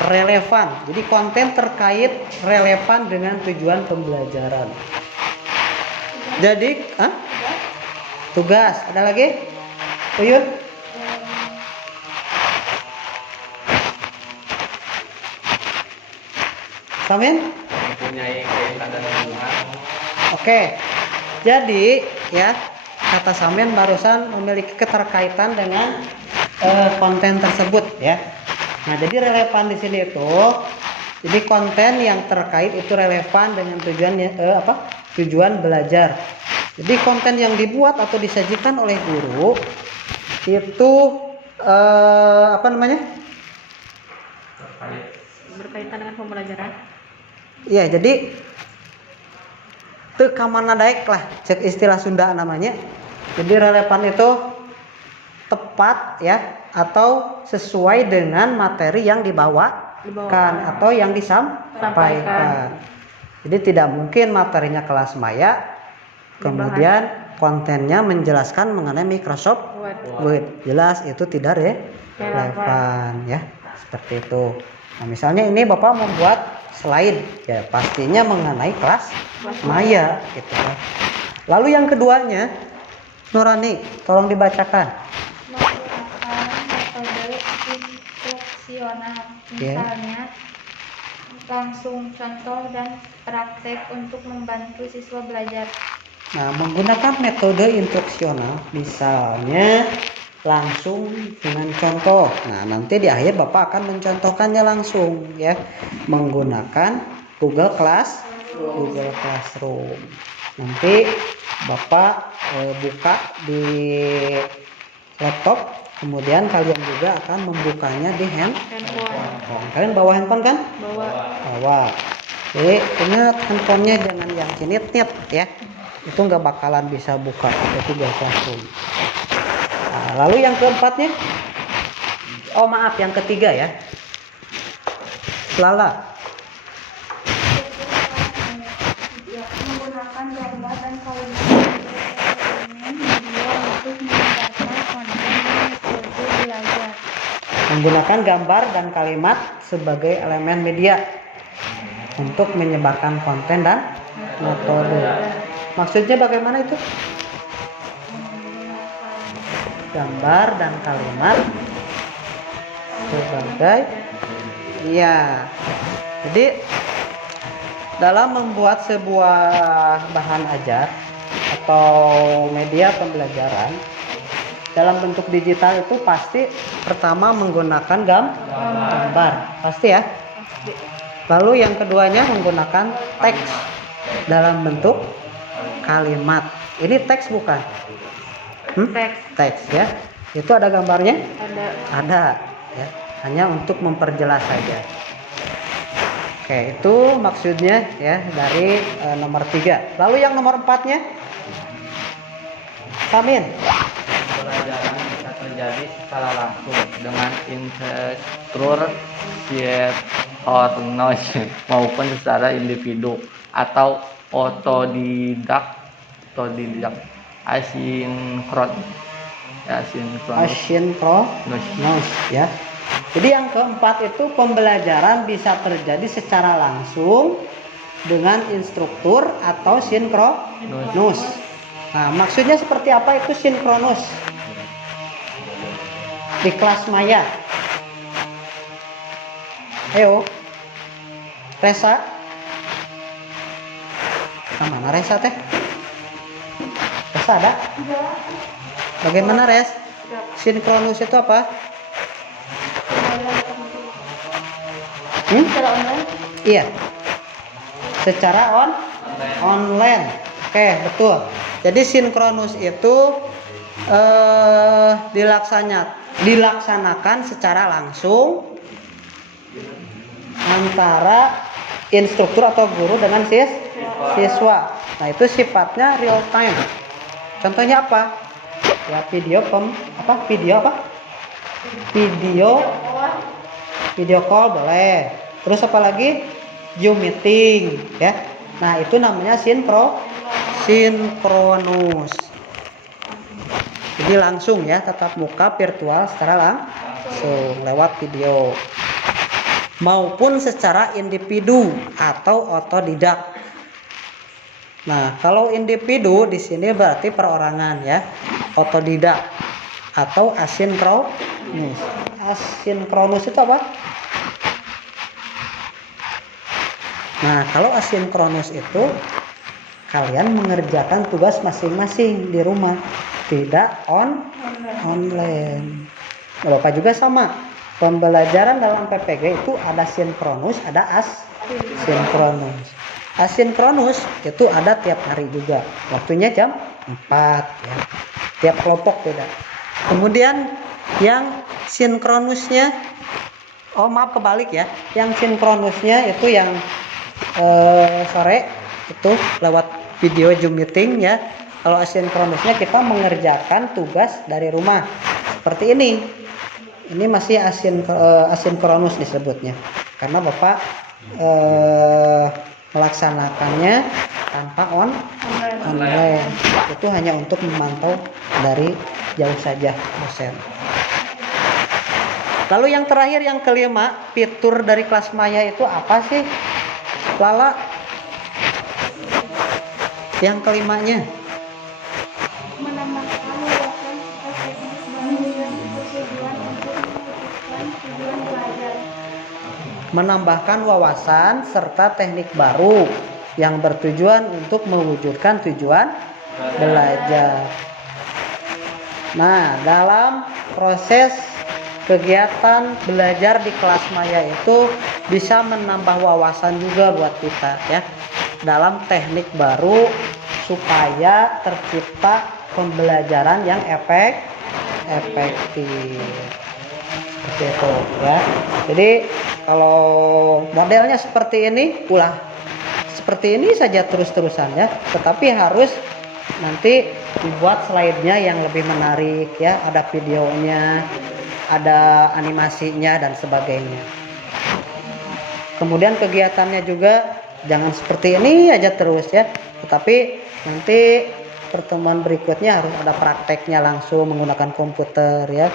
Relevan. Jadi konten terkait relevan dengan tujuan pembelajaran. Jadi, tugas. Ada lagi? Uyun? Samin? Mempunyai kaitan dan hubungan. Oke. Jadi, ya, kata Samin barusan memiliki keterkaitan dengan konten tersebut, ya. Nah, jadi relevan di sini itu, jadi konten yang terkait itu relevan dengan tujuan belajar. Jadi konten yang dibuat atau disajikan oleh guru itu Berkaitan dengan pembelajaran. Iya, jadi teu kamana daek lah, cek istilah Sunda namanya. Jadi relevan itu tepat ya atau sesuai dengan materi yang dibawakan atau yang disampaikan. Jadi tidak mungkin materinya kelas maya kemudian kontennya menjelaskan mengenai Microsoft Word. Jelas itu tidak relevan ya. Seperti itu. Nah, misalnya ini Bapak membuat slide ya pastinya mengenai kelas maya gitu kan. Lalu yang keduanya Nurani, tolong dibacakan. Menggunakan metode instruksional, misalnya langsung contoh dan praktek untuk membantu siswa belajar. Nah, menggunakan metode instruksional, misalnya langsung dengan contoh. Nah, nanti di akhir Bapak akan mencontohkannya langsung ya, menggunakan Google Classroom. Nanti Bapak buka di laptop, kemudian kalian juga akan membukanya di handphone. Kalian bawa handphone kan? Bawa. Jadi ingat handphonenya jangan yang kinit-nit ya. Itu nggak bakalan bisa buka Google Classroom. Nah, lalu yang keempatnya, yang ketiga ya, Lala. Menggunakan Menggunakan gambar dan kalimat sebagai elemen media untuk menyebarkan konten dan metode. Maksudnya bagaimana itu? Gambar dan kalimat sebagai, ya. Jadi dalam membuat sebuah bahan ajar atau media pembelajaran dalam bentuk digital itu pasti pertama menggunakan gambar, pasti ya. Lalu yang keduanya menggunakan teks dalam bentuk kalimat. Ini teks bukan? Teks ya. Itu ada gambarnya? Ada ya. Hanya untuk memperjelas saja. Oke, itu maksudnya ya dari nomor 3. Lalu yang nomor 4-nya? Samin. Pembelajaran bisa terjadi secara langsung dengan instruktur maupun secara individu atau otodidak asinkronus ya. Jadi yang keempat itu pembelajaran bisa terjadi secara langsung dengan instruktur atau sinkronus. Nah, maksudnya seperti apa itu sinkronus? Di kelas maya. Ayo. Resa. Mana Resa teh? Resa ada? Bagaimana Res? Sinkronus itu apa? Iya. Secara online. Oke, betul. Jadi sinkronus itu dilaksanakan secara langsung antara instruktur atau guru dengan siswa. Nah, itu sifatnya real time. Contohnya apa? Ya, video call boleh. Terus apa lagi? Zoom meeting ya. Nah, itu namanya sinkronus. Jadi langsung ya, tatap muka virtual secara langsung lewat video maupun secara individu atau otodidak. Nah, kalau individu di sini berarti perorangan ya, otodidak atau asinkronus. Asinkronus itu apa? Nah, kalau asinkronus itu kalian mengerjakan tugas masing-masing di rumah, tidak online. Bapak juga sama. Pembelajaran dalam PPG itu ada sinkronus, ada asinkronus. Asinkronus itu ada tiap hari juga. Waktunya jam 4 ya. Tiap kelompok beda. Kemudian yang sinkronusnya kebalik ya. Yang sinkronusnya itu yang sore itu lewat video Zoom meeting ya. Kalau asinkronusnya kita mengerjakan tugas dari rumah. Seperti ini. Ini masih asinkronus disebutnya. Karena Bapak melaksanakannya tanpa online. Itu hanya untuk memantau dari jauh saja dosen. Lalu yang terakhir, yang kelima, fitur dari kelas maya itu apa sih? Lala, yang kelimanya? Menambahkan wawasan teknik baru yang bertujuan untuk mewujudkan tujuan belajar. Menambahkan wawasan serta teknik baru yang bertujuan untuk mewujudkan tujuan belajar. Nah, dalam proses kegiatan belajar di kelas maya itu bisa menambah wawasan juga buat kita ya, dalam teknik baru supaya tercipta pembelajaran yang efektif seperti itu ya. Jadi kalau modelnya seperti ini, seperti ini saja terus-terusan ya, tetapi harus nanti dibuat slide-nya yang lebih menarik ya, ada videonya, ada animasinya dan sebagainya. Kemudian kegiatannya juga jangan seperti ini aja terus ya, tetapi nanti pertemuan berikutnya harus ada prakteknya langsung menggunakan komputer ya.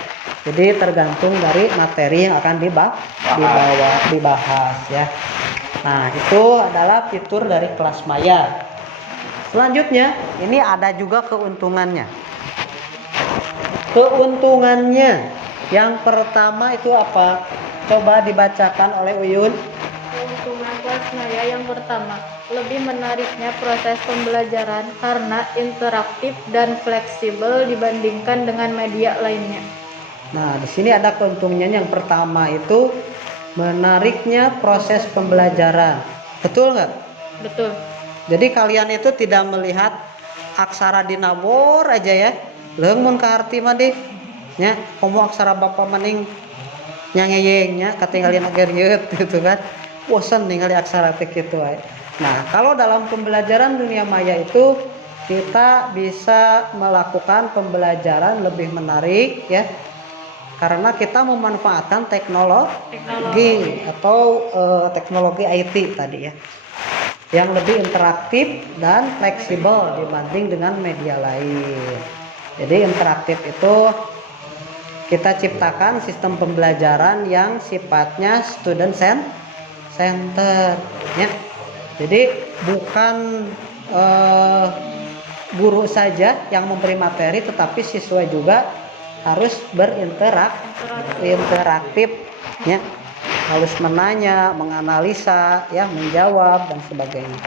Jadi tergantung dari materi yang akan dibahas ya. Nah, itu adalah fitur dari kelas maya. Selanjutnya, ini ada juga keuntungannya. Keuntungannya yang pertama itu apa? Coba dibacakan oleh Uyun. Keuntungan kelas maya yang pertama, lebih menariknya proses pembelajaran karena interaktif dan fleksibel dibandingkan dengan media lainnya. Nah, di sini ada keuntungannya. Yang pertama itu menariknya proses pembelajaran. Betul nggak? Betul. Jadi kalian itu tidak melihat aksara dinabor aja ya. Leung ka arti mah deh. Nya, komo aksara bapa maning nyangeyengnya katinggalin agar yeut gitu kan. Bosan ningali aksara teh kitu wae. Nah, kalau dalam pembelajaran dunia maya itu kita bisa melakukan pembelajaran lebih menarik ya. Karena kita memanfaatkan teknologi atau teknologi IT tadi ya, yang lebih interaktif dan fleksibel dibanding dengan media lain. Jadi interaktif itu kita ciptakan sistem pembelajaran yang sifatnya student center ya. Jadi bukan guru saja yang memberi materi, tetapi siswa juga harus interaktif ya, harus menanya, menganalisa ya, menjawab dan sebagainya.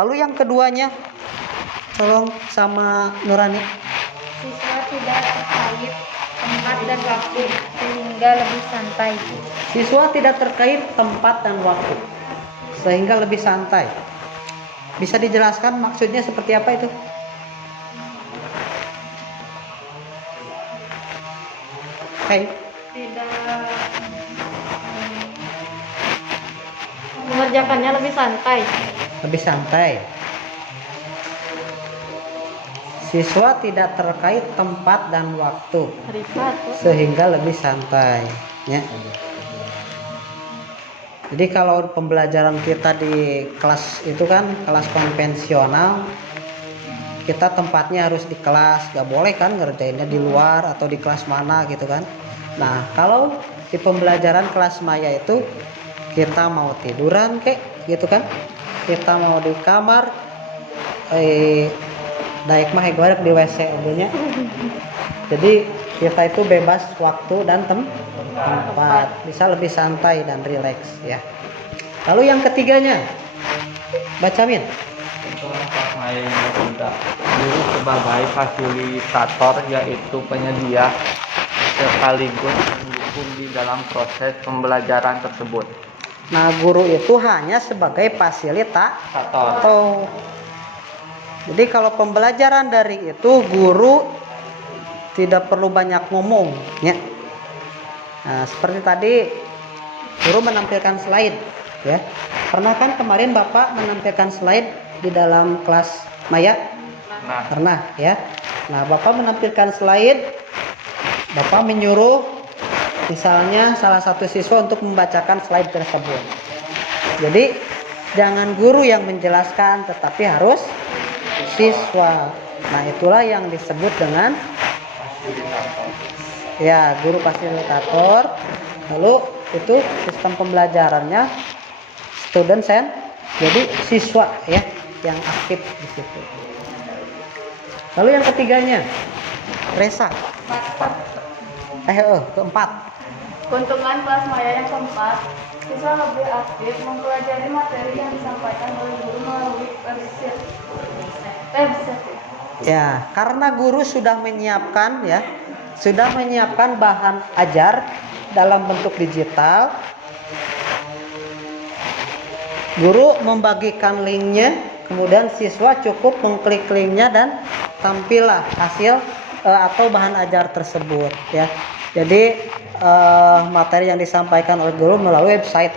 Lalu yang keduanya, tolong sama Nurani. Siswa tidak terkait tempat dan waktu sehingga lebih santai. Siswa tidak terkait tempat dan waktu sehingga lebih santai. Bisa dijelaskan maksudnya seperti apa itu? Tidak mengerjakannya lebih santai. Lebih santai. Siswa tidak terkait tempat dan waktu sehingga lebih santai ya. Jadi kalau pembelajaran kita di kelas itu kan kelas konvensional, kita tempatnya harus di kelas, gak boleh kan ngerjainnya di luar atau di kelas mana gitu kan. Nah, kalau di pembelajaran kelas maya itu kita mau tiduran kek gitu kan, kita mau di kamar daek mah di WC nya. Jadi kita itu bebas waktu dan tempat, bisa lebih santai dan rileks ya. Lalu yang ketiganya, baca Min. Kelas maya yang ketiga, guru sebagai fasilitator yaitu penyedia sekaligus mendukung di dalam proses pembelajaran tersebut. Nah, guru itu hanya sebagai fasilitator. Jadi kalau pembelajaran daring itu guru tidak perlu banyak ngomong ya. Nah, seperti tadi guru menampilkan slide ya. Pernah kan kemarin Bapak menampilkan slide di dalam kelas maya? Pernah ya. Nah, Bapak menampilkan slide, Bapak menyuruh misalnya salah satu siswa untuk membacakan slide tersebut. Jadi jangan guru yang menjelaskan, tetapi harus siswa. Nah, itulah yang disebut dengan ya guru fasilitator. Lalu itu sistem pembelajarannya student center, jadi siswa ya yang aktif di situ. Lalu yang ketiganya, Resa. Keempat. Keuntungan kelas maya yang keempat, siswa lebih aktif mempelajari materi yang disampaikan oleh guru melalui website. Ya, karena guru sudah menyiapkan bahan ajar dalam bentuk digital. Guru membagikan linknya, kemudian siswa cukup mengklik linknya dan tampillah hasil atau bahan ajar tersebut ya. Jadi materi yang disampaikan oleh guru melalui website.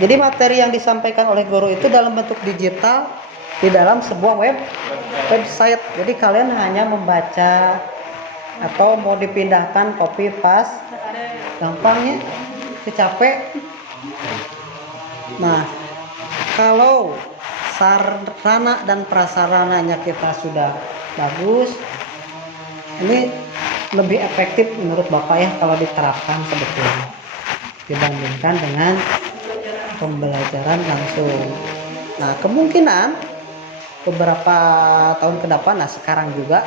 Jadi materi yang disampaikan oleh guru itu dalam bentuk digital di dalam sebuah website. Jadi kalian hanya membaca atau mau dipindahkan copy paste, gampangnya, capek. Nah, kalau sarana dan prasarananya kita sudah bagus, ini lebih efektif menurut Bapak ya kalau diterapkan sebetulnya dibandingkan dengan pembelajaran langsung. Nah, kemungkinan beberapa tahun ke depan, nah sekarang juga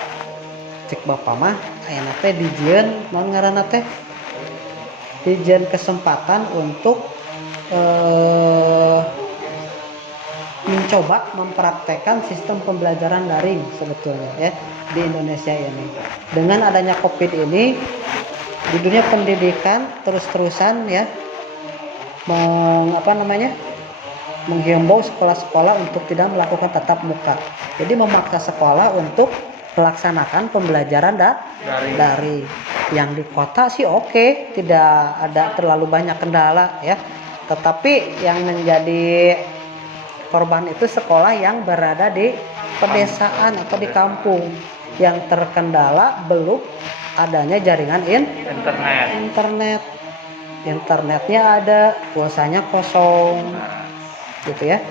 cek Bapak mah ayeuna teh dijieun naon ngaranna teh, dijieun kesempatan untuk mencoba mempraktekkan sistem pembelajaran daring sebetulnya ya di Indonesia ini. Dengan adanya COVID ini di dunia pendidikan terus-terusan ya menghimbau sekolah-sekolah untuk tidak melakukan tatap muka. Jadi memaksa sekolah untuk melaksanakan pembelajaran daring. Yang di kota sih oke, tidak ada terlalu banyak kendala ya. Tetapi yang menjadi korban itu sekolah yang berada di pedesaan atau di kampung yang terkendala belum adanya jaringan internetnya ada, pulsanya kosong gitu ya.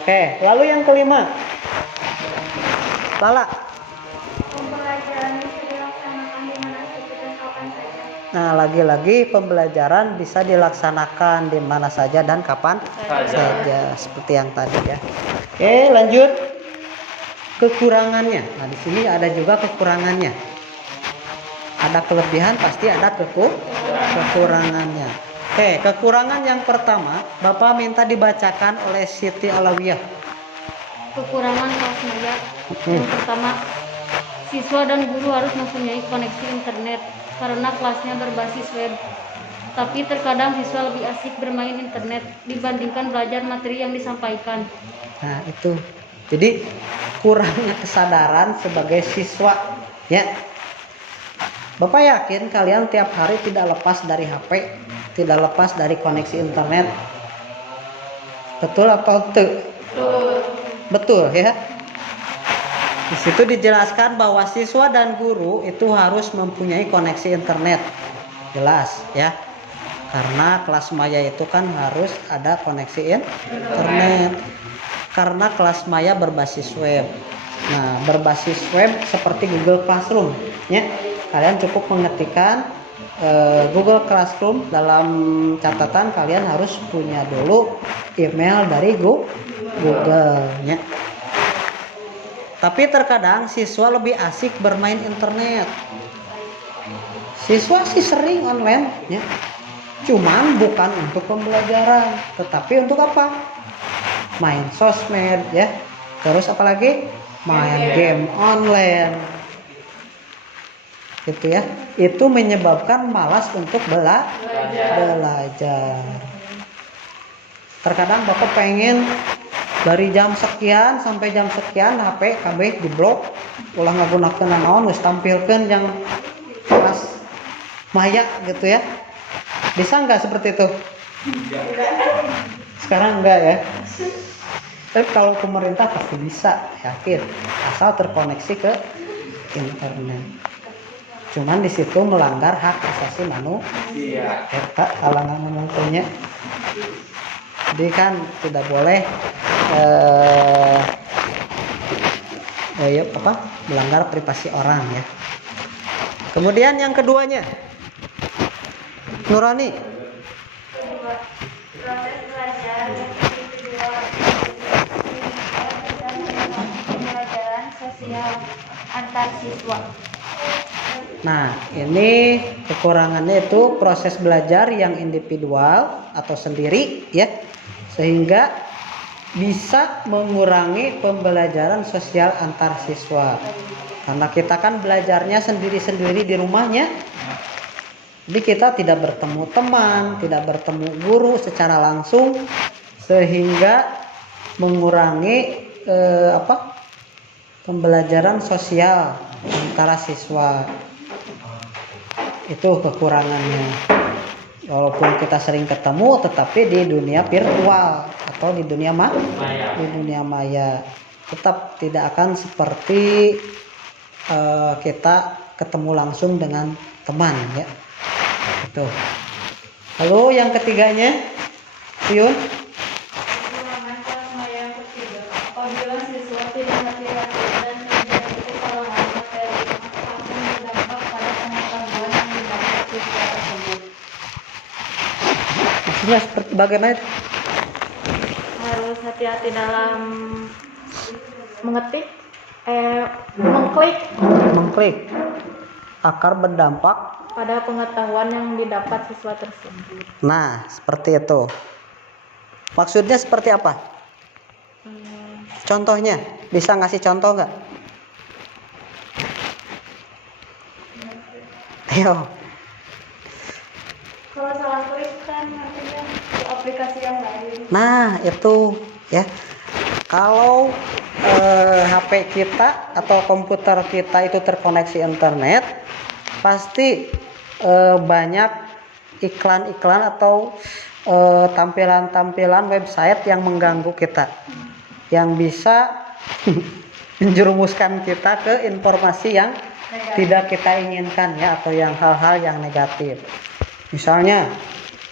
Oke, lalu yang kelima, Lala. Pembelajaran bisa dilaksanakan di mana saja dan kapan saja. Nah, lagi-lagi pembelajaran bisa dilaksanakan di mana saja dan kapan saja seperti yang tadi ya. Oke, lanjut. Kekurangannya. Nah, di sini ada juga kekurangannya. Ada kelebihan, pasti ada kekurangannya. Oke, kekurangan yang pertama, Bapak minta dibacakan oleh Siti Alawiyah. Kekurangan kelas maya. Yang pertama, siswa dan guru harus mempunyai koneksi internet karena kelasnya berbasis web. Tapi terkadang siswa lebih asik bermain internet dibandingkan belajar materi yang disampaikan. Nah, itu. Jadi kurangnya kesadaran sebagai siswa ya. Bapak yakin kalian tiap hari tidak lepas dari HP, tidak lepas dari koneksi internet. Betul atau tidak? Betul ya. Di situ dijelaskan bahwa siswa dan guru itu harus mempunyai koneksi internet. Jelas ya. Karena kelas maya itu kan harus ada koneksi internet. Karena kelas maya berbasis web. Nah, berbasis web seperti Google Classroom ya. Kalian cukup mengetikkan Google Classroom, dalam catatan kalian harus punya dulu email dari Google ya. Tapi terkadang siswa lebih asik bermain internet. Siswa sih sering online ya. Cuman bukan untuk pembelajaran, tetapi untuk apa? Main sosmed ya. Terus apalagi? Main game online. Gitu ya. Itu menyebabkan malas untuk belajar. Terkadang Bapak pengen dari jam sekian sampai jam sekian HP KB di blok, ulah ngagunakeun naon geus tampilkeun yang kelas maya gitu ya. Bisa nggak seperti itu? Sekarang enggak ya. Tapi kalau pemerintah pasti bisa, yakin, asal terkoneksi ke internet. Cuman di situ melanggar hak asasi manusia. Eta kalangan ngomongnya. Jadi kan tidak boleh melanggar privasi orang ya. Kemudian yang keduanya, Nurani. Proses belajar yang kedua pembelajaran sosial antar siswa. Nah, ini kekurangannya itu proses belajar yang individual atau sendiri ya, sehingga bisa mengurangi pembelajaran sosial antar siswa. Karena kita kan belajarnya sendiri-sendiri di rumahnya. Jadi kita tidak bertemu teman, tidak bertemu guru secara langsung, sehingga mengurangi pembelajaran sosial antara siswa. Itu kekurangannya. Walaupun kita sering ketemu, tetapi di dunia virtual atau di dunia maya tetap tidak akan seperti kita ketemu langsung dengan teman ya. Lalu yang ketiganya, Yun. Kekurangan maksudnya seperti bagaimana? Harus hati-hati dalam mengetik, mengklik Akan berdampak. pada pengetahuan yang didapat siswa tersebut. Nah, seperti itu. Maksudnya seperti apa? Contohnya, bisa ngasih contoh nggak? Ayo. Kalau salah klik kan artinya di aplikasi yang lain. Nah, itu ya. Kalau HP kita atau komputer kita itu terkoneksi internet, pasti banyak iklan-iklan atau tampilan-tampilan website yang mengganggu kita, yang bisa menjerumuskan kita ke informasi yang tidak kita inginkan ya, atau yang hal-hal yang negatif. Misalnya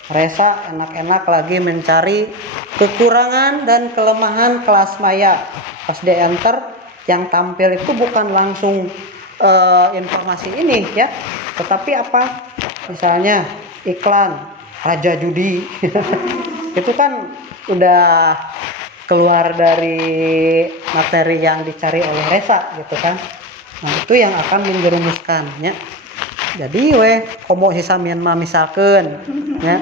Resa enak-enak lagi mencari kekurangan dan kelemahan kelas maya. Pas di enter, yang tampil itu bukan langsung informasi ini ya, tetapi apa? Misalnya iklan Raja Judi. Itu kan udah keluar dari materi yang dicari oleh Resa gitu kan. Nah, itu yang akan menjerumuskan ya. Jadi komo hisamian misalkan ya,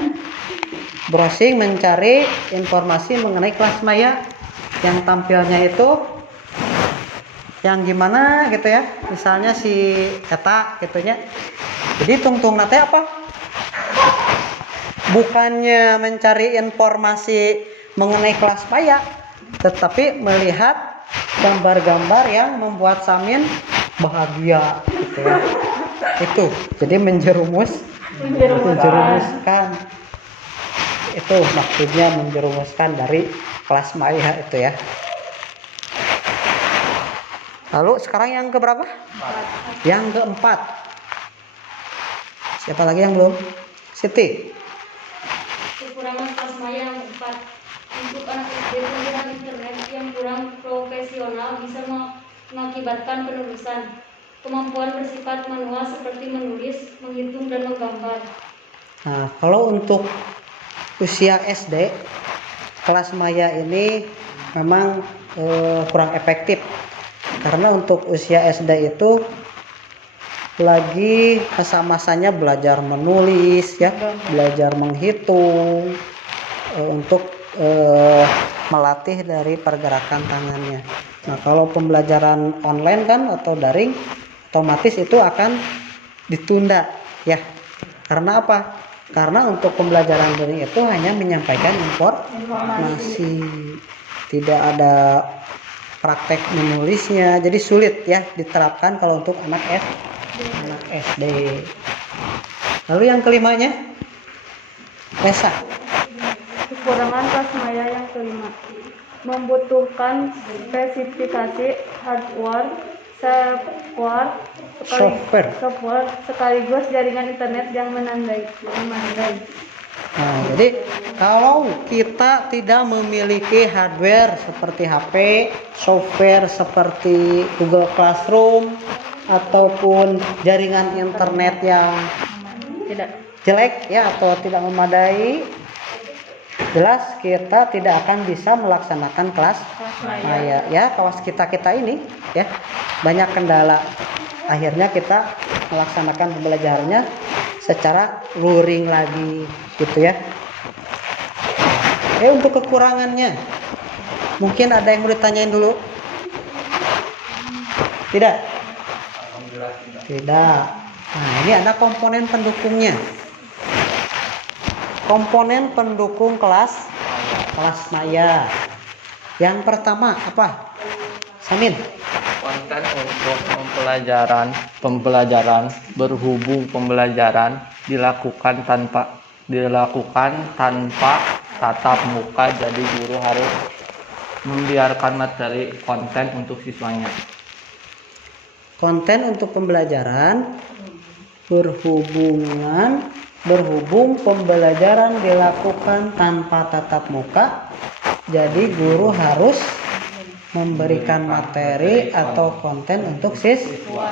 browsing mencari informasi mengenai kelas maya yang tampilnya itu yang gimana gitu ya, misalnya si eta gitunya. Jadi tungtung nate apa, bukannya mencari informasi mengenai kelas maya, tetapi melihat gambar-gambar yang membuat Samin bahagia gitu ya. Itu jadi menjerumuskan. Itu maksudnya menjerumuskan dari kelas maya itu ya. Lalu sekarang yang keberapa? Yang keempat. Siapa lagi yang belum? Siti. Kekurangan kelas maya yang keempat, untuk anak SD penggunaan internet yang kurang profesional bisa mengakibatkan penulisan. Kemampuan bersifat manual seperti menulis, menghitung, dan menggambar. Nah, kalau untuk usia SD, kelas maya ini memang kurang efektif. Karena untuk usia SD itu lagi masa-masanya belajar menulis ya, belajar menghitung, untuk melatih dari pergerakan tangannya. Nah, kalau pembelajaran online kan atau daring, otomatis itu akan ditunda ya. Karena apa? Karena untuk pembelajaran daring itu hanya menyampaikan informasi, tidak ada praktek menulisnya, jadi sulit ya diterapkan kalau untuk anak SD. Lalu yang kelimanya, Resa. Kekurangan kelas maya yang kelima, membutuhkan spesifikasi hardware, software sekaligus jaringan internet yang memadai. Nah, jadi kalau kita tidak memiliki hardware seperti HP, software seperti Google Classroom, ataupun jaringan internet yang Tidak. jelek ya atau tidak memadai, jelas kita tidak akan bisa melaksanakan kelas maya ya. Kelas kita ini ya banyak kendala, akhirnya kita melaksanakan pembelajarannya secara luring lagi gitu ya. Untuk kekurangannya mungkin ada yang mau ditanyain dulu? Tidak. Nah, ini ada komponen pendukungnya. Komponen pendukung kelas maya. Yang pertama apa? Samin. Konten untuk pembelajaran berhubung pembelajaran dilakukan tanpa tatap muka, jadi guru harus membiarkan materi konten untuk siswanya. Konten untuk pembelajaran berhubung pembelajaran dilakukan tanpa tatap muka, jadi guru harus memberikan materi atau konten untuk siswa.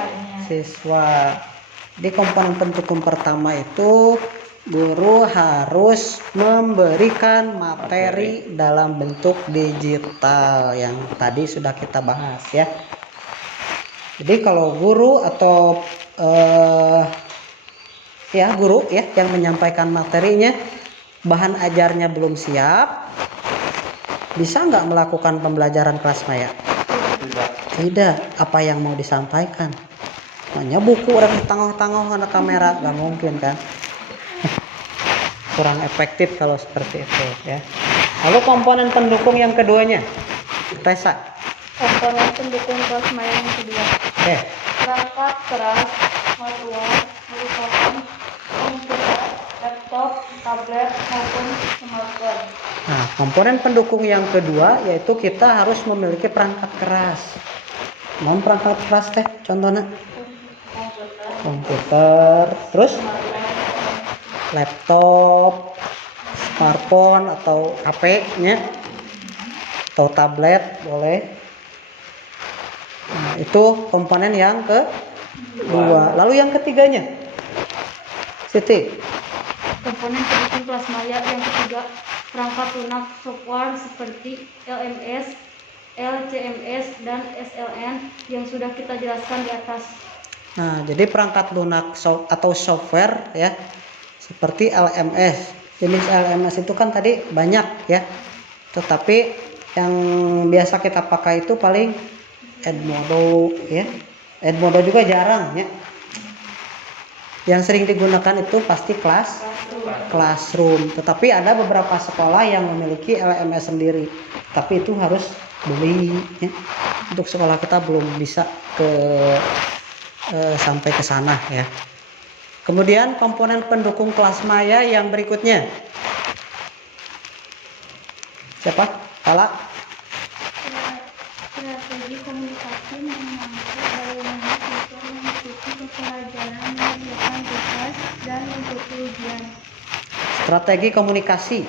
Di komponen pendukung pertama itu guru harus memberikan materi dalam bentuk digital yang tadi sudah kita bahas ya. Jadi kalau guru atau guru ya yang menyampaikan materinya bahan ajarnya belum siap, bisa nggak melakukan pembelajaran kelas maya? Tidak. Apa yang mau disampaikan? Hanya buku orang di tengah-tengah ada kamera, nggak mungkin kan? Kurang efektif kalau seperti itu ya. Lalu komponen pendukung yang keduanya, Tessa. Komponen pendukung kelas maya yang kedua. Perangkat keras hardware merupakan komputer, laptop, tablet maupun smartphone. Nah, komponen pendukung yang kedua yaitu kita harus memiliki perangkat keras. Non perangkat keras teh contohnya komputer, terus laptop, smartphone atau HP-nya atau tablet boleh. Nah, itu komponen yang kedua. Lalu yang ketiganya, Siti. Komponen pendukung kelas maya yang ketiga, perangkat lunak software seperti LMS, LCMS, dan SLN yang sudah kita jelaskan di atas. Nah, jadi perangkat lunak atau software ya, seperti LMS. Jenis LMS itu kan tadi banyak ya, tetapi yang biasa kita pakai itu paling Edmodo ya. Edmodo juga jarang ya. Yang sering digunakan itu pasti Classroom. Tetapi ada beberapa sekolah yang memiliki LMS sendiri. Tapi itu harus beli ya. Untuk sekolah kita belum bisa sampai ke sana ya. Kemudian komponen pendukung kelas maya yang berikutnya. Siapa? Kala? Strategi komunikasi menangkap bagaimana siswa mengikuti pembelajaran, mengerjakan tugas, dan mengikuti ujian. Strategi komunikasi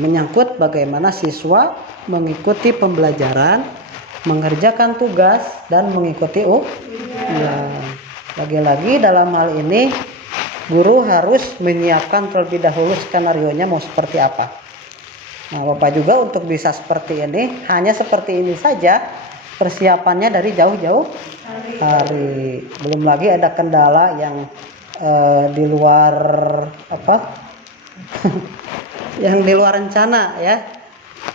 menyangkut bagaimana siswa mengikuti pembelajaran, mengerjakan tugas, dan mengikuti ujian. Lagi-lagi dalam hal ini guru harus menyiapkan terlebih dahulu skenarionya mau seperti apa. Nah, Bapak juga untuk bisa seperti ini, hanya seperti ini saja persiapannya dari jauh-jauh hari. Belum lagi ada kendala yang di luar yang di luar rencana ya.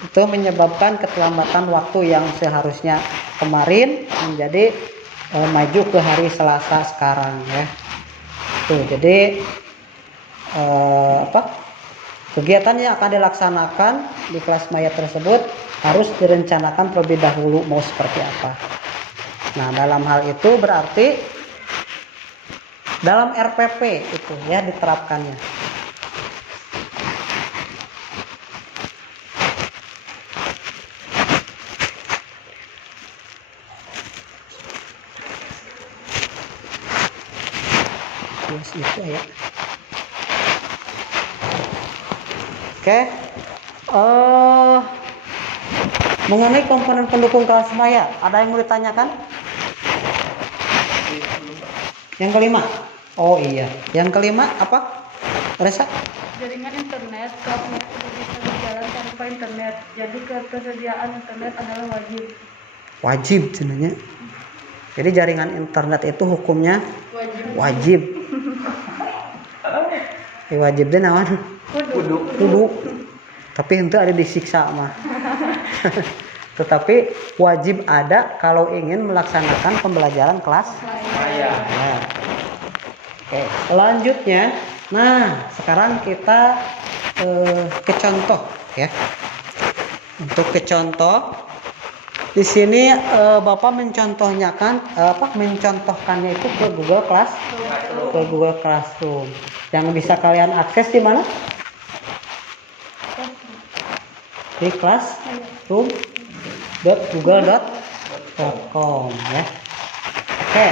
Itu menyebabkan keterlambatan waktu yang seharusnya kemarin menjadi maju ke hari Selasa sekarang ya. Tuh, jadi kegiatan yang akan dilaksanakan di kelas maya tersebut harus direncanakan terlebih dahulu mau seperti apa. Nah, dalam hal itu berarti dalam RPP itu ya diterapkannya. Yes, itu ya. Oke. Mengenai komponen pendukung kelas maya, ada yang mau ditanyakan? Yang kelima. Oh iya, yang kelima apa? Resa? Jaringan internet kelas maya tidak bisa berjalan tanpa internet. Jadi ketersediaan internet adalah wajib. Wajib sebenarnya. Jadi jaringan internet itu hukumnya wajib. Wajib deh nawan. Kudu. Tapi itu ada disiksa mah. Tetapi wajib ada kalau ingin melaksanakan pembelajaran kelas maya. Nah. Oke, selanjutnya, nah sekarang kita ke contoh ya. Untuk ke contoh, di sini Bapak mencontohkannya itu ke Google Classroom. Yang bisa kalian akses di mana? Di classroom.google.com ya. Oke.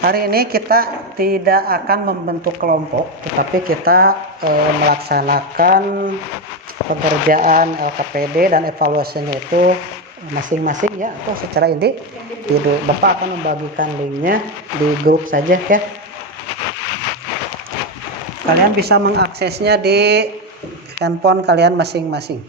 Hari ini kita tidak akan membentuk kelompok, tetapi kita melaksanakan pekerjaan LKPD dan evaluasinya itu masing-masing ya, atau secara individu. Bapak akan membagikan linknya di grup saja ya. kalian bisa mengaksesnya di handphone kalian masing-masing.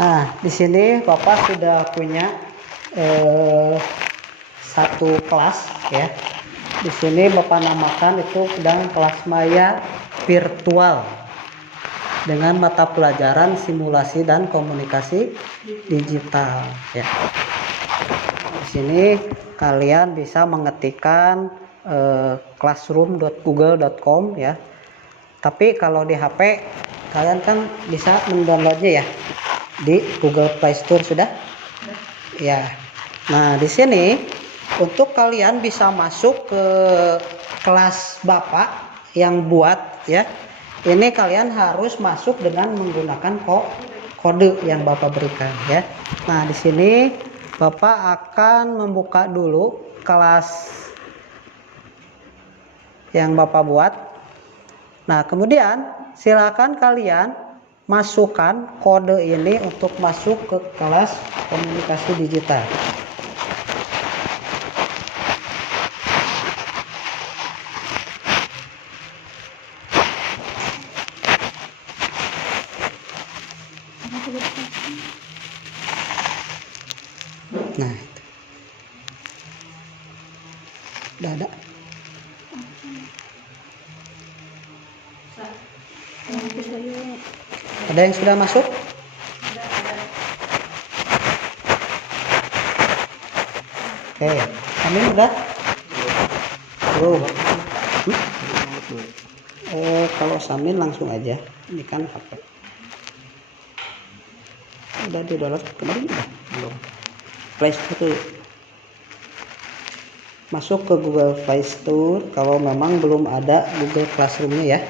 Nah, di sini Bapak sudah punya satu kelas ya. Di sini Bapak namakan itu sedang kelas maya virtual dengan mata pelajaran simulasi dan komunikasi digital ya. Di sini kalian bisa mengetikkan classroom.google.com ya. Tapi kalau di HP kalian kan bisa mendownloadnya ya di Google Play Store sudah? Ya. Nah, di sini untuk kalian bisa masuk ke kelas Bapak yang buat ya. Ini kalian harus masuk dengan menggunakan kode yang Bapak berikan ya. Nah, di sini Bapak akan membuka dulu kelas yang Bapak buat. Nah, kemudian silakan kalian masukkan kode ini untuk masuk ke kelas komunikasi digital. Nah, udah ada. Ada yang sudah masuk? Oke, kami udah? Belum. Kalau Samin langsung aja. Ini kan HP. Udah di download kemarin udah? Belum. Play Store tuh. Masuk ke Google Play Store kalau memang belum ada Google Classroom-nya ya.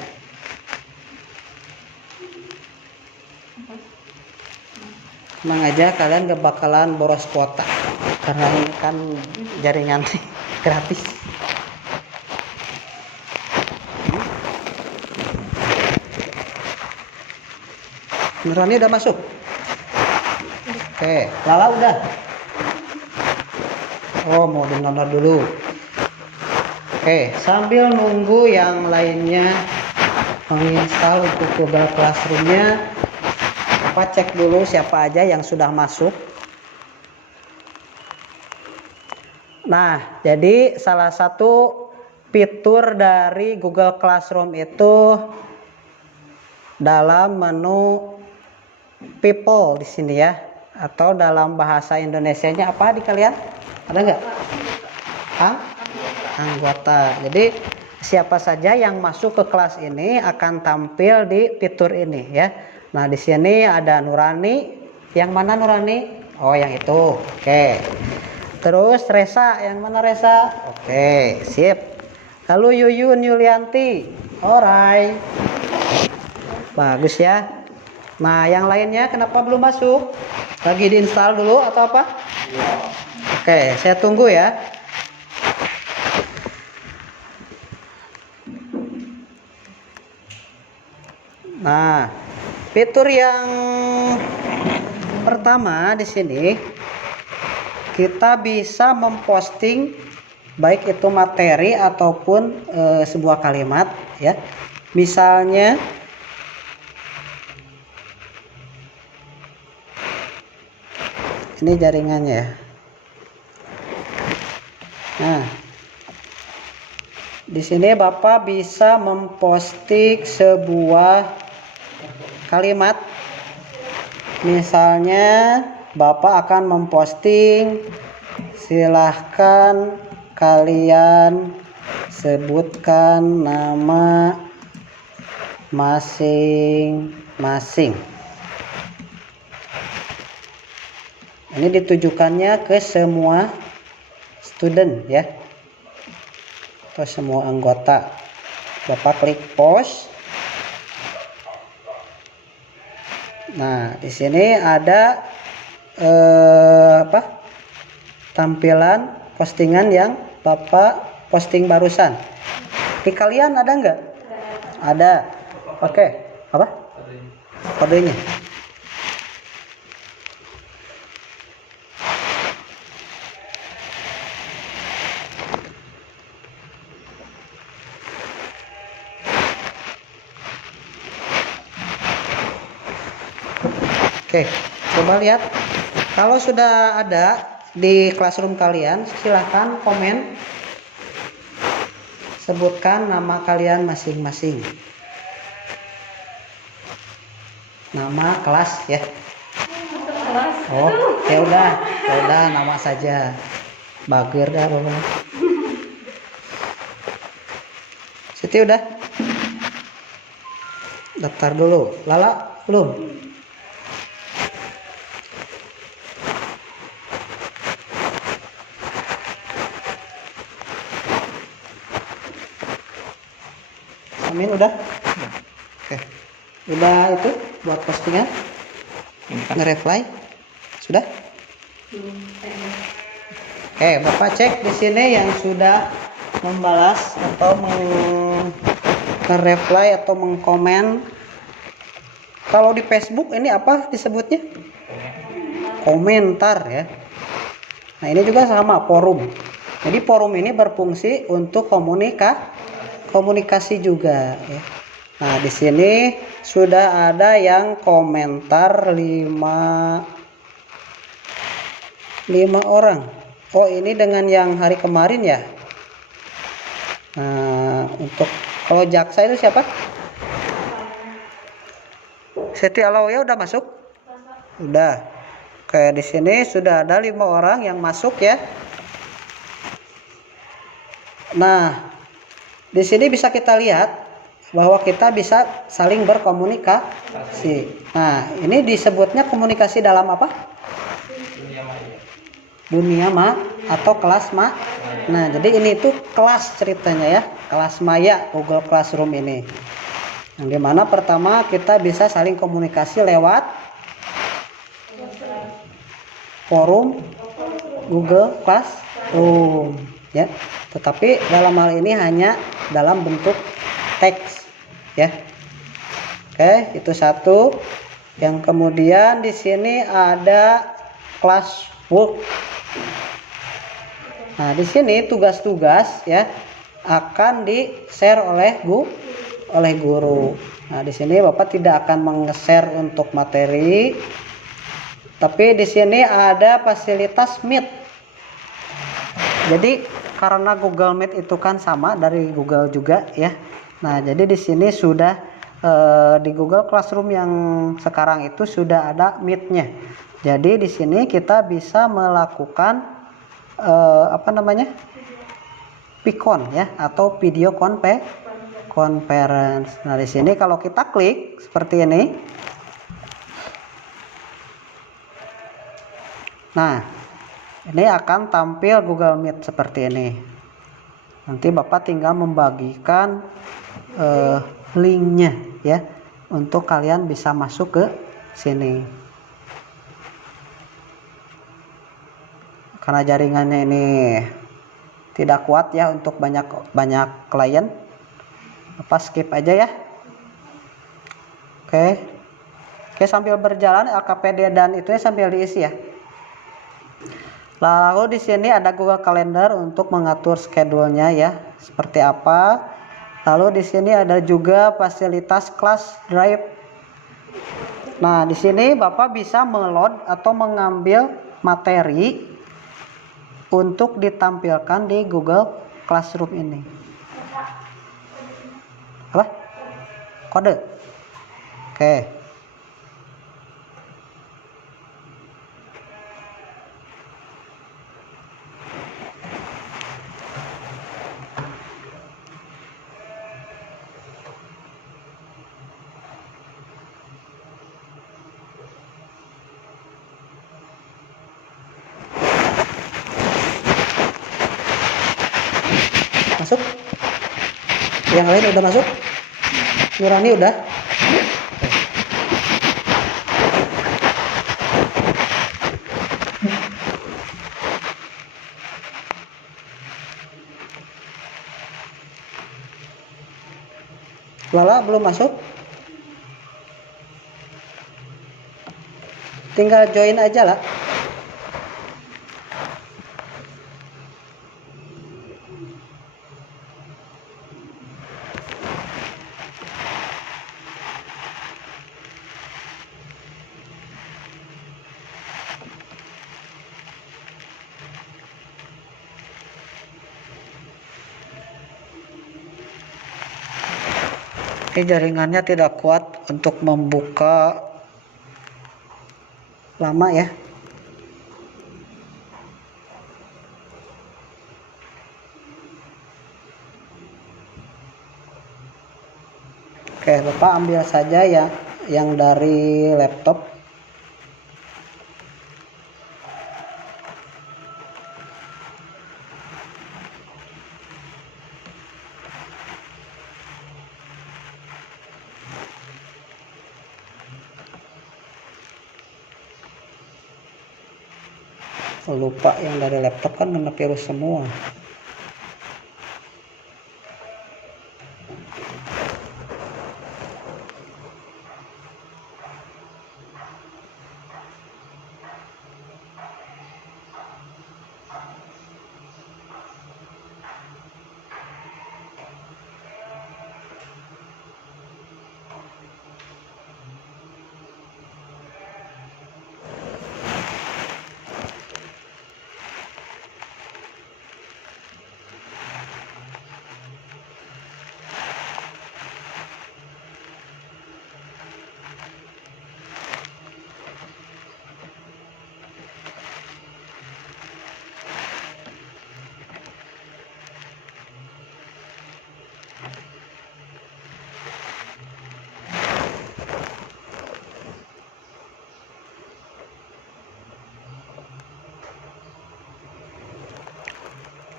Tenang aja, kalian gak bakalan boros kuota karena ini kan jaringan gratis. Nurani udah masuk? Oke, Lala udah? Oh, mau download dulu. Oke, sambil nunggu yang lainnya menginstal untuk Google Classroom-nya, Bapak cek dulu siapa aja yang sudah masuk. Nah, jadi salah satu fitur dari Google Classroom itu dalam menu people di sini ya, atau dalam bahasa Indonesianya apa di kalian? Ada nggak? Anggota. Jadi siapa saja yang masuk ke kelas ini akan tampil di fitur ini ya. Nah, di sini ada Nurani. Yang mana Nurani? Oh, yang itu. Oke. Terus Resa, yang mana Resa? Oke, sip. Lalu Yuyun Yulianti. Alright. Bagus ya. Nah, yang lainnya kenapa belum masuk? Lagi diinstal dulu atau apa? Oke, saya tunggu ya. Nah, fitur yang pertama di sini kita bisa memposting baik itu materi ataupun sebuah kalimat ya. Misalnya ini jaringannya ya. Nah, Di sini Bapak bisa memposting sebuah kalimat. Misalnya Bapak akan memposting, silahkan kalian sebutkan nama masing-masing. Ini ditujukannya ke semua student ya, atau semua anggota. Bapak klik post. Nah, di sini ada tampilan postingan yang Bapak posting barusan. Di kalian ada nggak? Ada. Oke. Apa? Kodenya. Oke, coba lihat. Kalau sudah ada di classroom kalian, silahkan komen. Sebutkan nama kalian masing-masing. Nama kelas ya. Oh, ya udah nama saja. Bagir dah pokoknya. Siti udah. Daftar dulu. Lala belum? Amin udah? Oke. Udah itu buat postingan? Nge-reply? Sudah? Oke, Bapak cek di sini yang sudah membalas atau nge-reply atau mengkomen. Kalau di Facebook ini apa disebutnya? Komentar ya. Nah, ini juga sama forum. Jadi forum ini berfungsi untuk komunikasi juga ya. Nah, di sini sudah ada yang komentar 5 orang. Oh, ini dengan yang hari kemarin ya. Nah, untuk kalau jaksa itu siapa? Siti Alawiyah udah masuk? Udah. Kayak di sini sudah ada 5 orang yang masuk ya. Nah, di sini bisa kita lihat bahwa kita bisa saling berkomunikasi. Nah, ini disebutnya komunikasi dalam apa? Dunia maya atau kelas maya. Nah, jadi ini tuh kelas ceritanya ya, kelas maya Google Classroom ini. Yang dimana pertama kita bisa saling komunikasi lewat forum Google Classroom ya. Tetapi dalam hal ini hanya dalam bentuk teks ya. Oke, itu satu. Yang kemudian di sini ada classwork. Nah, di sini tugas-tugas ya akan di-share oleh guru. Nah, di sini Bapak tidak akan meng-share untuk materi. Tapi di sini ada fasilitas Meet. Jadi karena Google Meet itu kan sama dari Google juga ya. Nah, jadi di sini sudah di Google Classroom yang sekarang itu sudah ada Meet-nya. Jadi di sini kita bisa melakukan Vicon ya atau video conference. Nah, di sini kalau kita klik seperti ini. Nah, ini akan tampil Google Meet seperti ini. Nanti Bapak tinggal membagikan linknya ya untuk kalian bisa masuk ke sini. Karena jaringannya ini tidak kuat ya untuk banyak klien, Bapak skip aja ya. Oke, sambil berjalan LKPD dan itu sambil diisi ya. Lalu di sini ada Google Calendar untuk mengatur schedule-nya ya, seperti apa. Lalu di sini ada juga fasilitas Class Drive. Nah, di sini Bapak bisa meload atau mengambil materi untuk ditampilkan di Google Classroom ini. Apa? Kode. Oke. Masuk? Yang lain udah masuk? Nurani udah? Lala belum masuk? Tinggal join aja lah. Ini jaringannya tidak kuat untuk membuka lama ya. Oke, Bapak ambil saja ya yang dari laptop. Lupa yang dari laptop kan kena virus semua.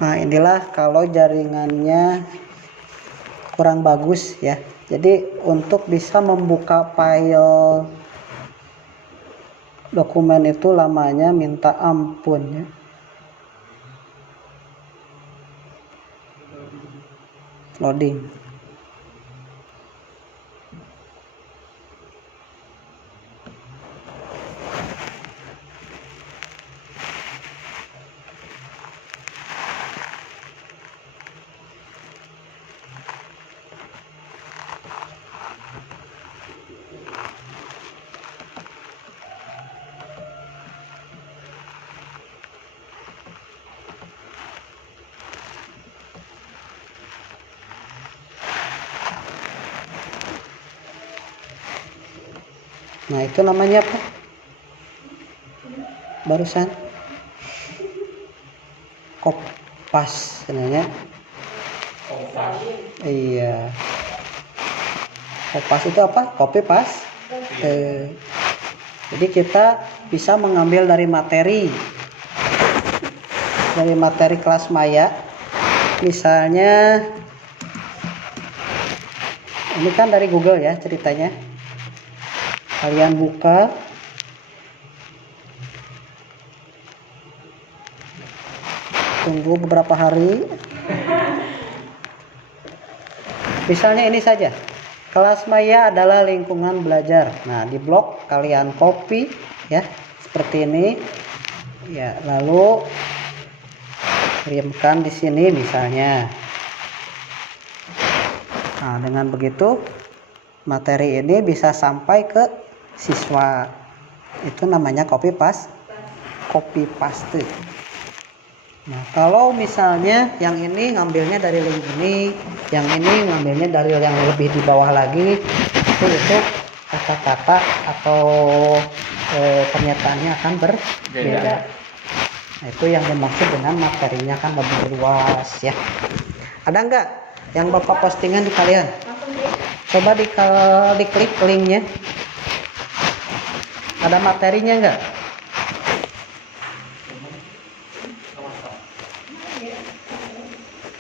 Nah, inilah kalau jaringannya kurang bagus ya. Jadi untuk bisa membuka file dokumen itu lamanya minta ampun ya. Loading. Nah, itu namanya apa? Barusan kopas sebenarnya. Iya. Kopas itu apa? Copy paste. Jadi kita bisa mengambil dari materi kelas Maya. Misalnya ini kan dari Google ya ceritanya. Kalian buka, tunggu beberapa hari. Misalnya ini saja, kelas Maya adalah lingkungan belajar. Nah, di blok kalian copy ya seperti ini ya, lalu kirimkan di sini misalnya. Nah, dengan begitu materi ini bisa sampai ke siswa. Itu namanya copy paste. Nah, kalau misalnya yang ini ngambilnya dari link ini, Yang ini ngambilnya dari yang lebih di bawah lagi, itu kata-kata atau pernyataannya akan berbeda. Nah, itu yang dimaksud dengan materinya kan lebih luas ya. Ada nggak yang Bapak postingan di kalian? Coba diklik linknya. Ada materinya nggak?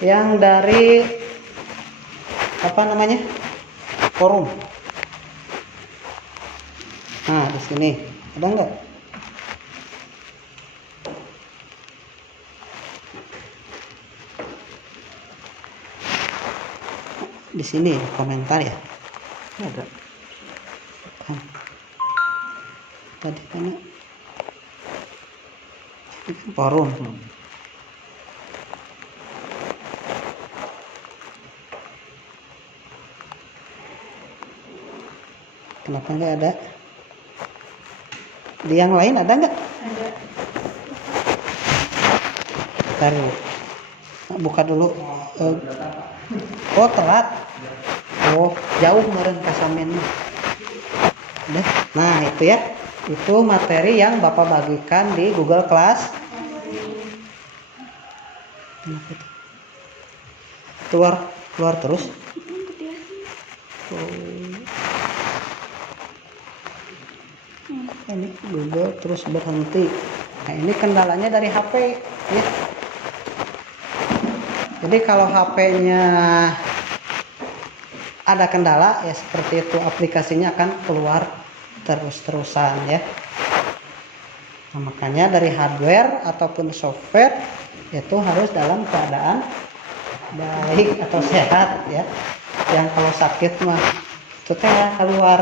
Yang dari apa namanya? Forum. Nah, di sini ada nggak? Di sini komentar ya. Ada. Tadi kan ini kan forum. Kenapa nggak ada? Di yang lain ada nggak? Ada. Taruh. Buka dulu. Oh telat. Oh jauh meren kasamen. Nah itu ya. Itu materi yang Bapak bagikan di Google Class. Keluar terus. Ini Google terus berhenti. Nah ini kendalanya dari HP ya. Jadi kalau HP-nya ada kendala ya seperti itu, aplikasinya akan keluar terus-terusan ya. Nah, makanya dari hardware ataupun software itu harus dalam keadaan baik atau sehat ya. Yang kalau sakit mah itu teh keluar.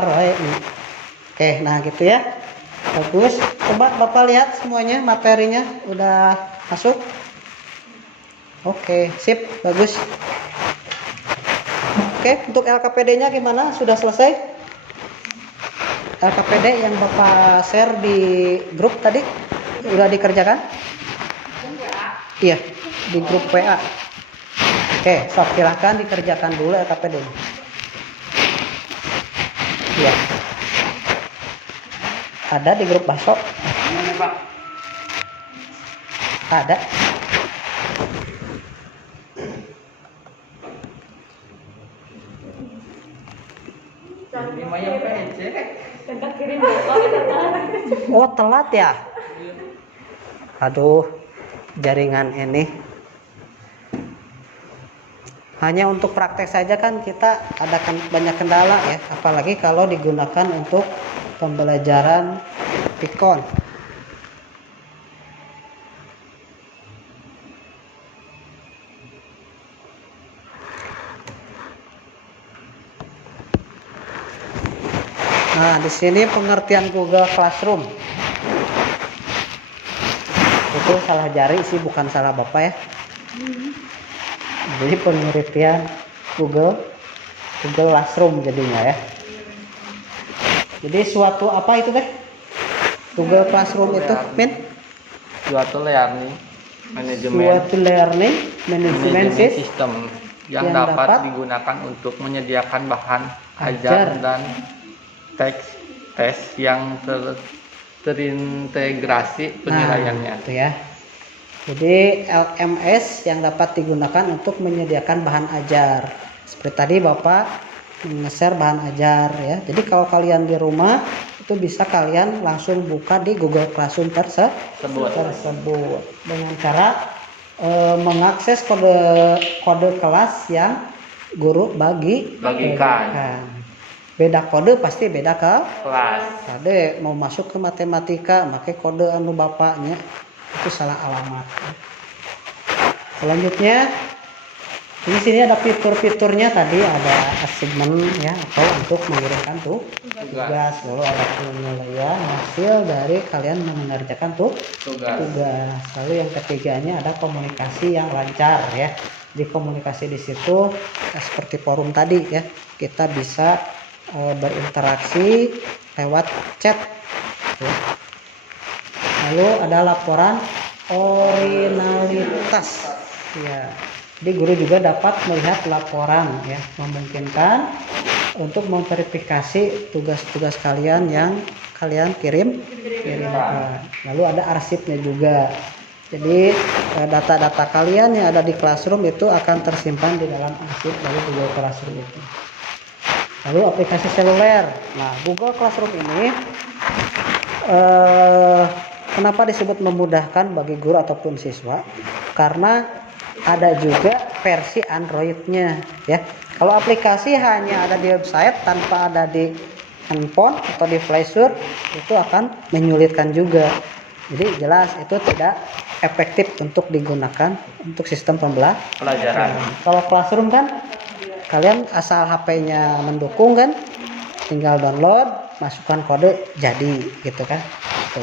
Oke, nah gitu ya. Bagus. Coba Bapak lihat semuanya materinya udah masuk. Oke, sip, bagus. Oke, untuk LKPD-nya gimana? Sudah selesai? LKPD yang Bapak share di grup tadi udah dikerjakan? Iya, di grup WA. Oke, sok silahkan dikerjakan dulu LKPD. Iya. Ada di grup Baso? Ada. Oh telat ya? Aduh, jaringan ini. Hanya untuk praktek saja kan kita ada banyak kendala ya, apalagi kalau digunakan untuk pembelajaran Pikon. Nah, di sini pengertian Google Classroom. Itu salah jari sih, bukan salah Bapak ya. Jadi pengertian Google Classroom jadinya ya. Jadi suatu apa itu teh? Google Classroom itu, Min? Suatu learning manajemen Suatu learning management system yang dapat digunakan untuk menyediakan bahan ajar dan tes yang terintegrasi penilaiannya. Nah, itu ya. Jadi LMS yang dapat digunakan untuk menyediakan bahan ajar. Seperti tadi Bapak nge-share bahan ajar ya. Jadi kalau kalian di rumah itu bisa kalian langsung buka di Google Classroom tersebut dengan cara mengakses kode kelas yang guru bagikan. Beda kode pasti beda kelas. Kode mau masuk ke matematika pakai kode anu bapaknya itu salah alamat. Selanjutnya di sini ada fitur-fiturnya, tadi ada assignment ya, atau untuk mengirimkan tugas, lalu ada penilaian hasil dari kalian mengerjakan tugas. Lalu yang ketiganya ada komunikasi yang lancar ya. Di komunikasi di situ seperti forum tadi ya, kita bisa berinteraksi lewat chat ya. Lalu ada laporan originalitas ya. Jadi guru juga dapat melihat laporan ya, memungkinkan untuk memverifikasi tugas-tugas kalian yang kalian kirimkan. Lalu ada arsipnya juga. Jadi data-data kalian yang ada di Classroom itu akan tersimpan di dalam arsip dari Google Classroom itu. Lalu aplikasi seluler. Nah, Google Classroom ini kenapa disebut memudahkan bagi guru ataupun siswa? Karena ada juga versi Android-nya ya. Kalau aplikasi hanya ada di website tanpa ada di handphone atau di Play Store, itu akan menyulitkan juga. Jadi jelas itu tidak efektif untuk digunakan untuk sistem Pelajaran. Kalau Classroom kan kalian asal HP-nya mendukung kan, tinggal download, masukkan kode, jadi gitu kan. Tuh.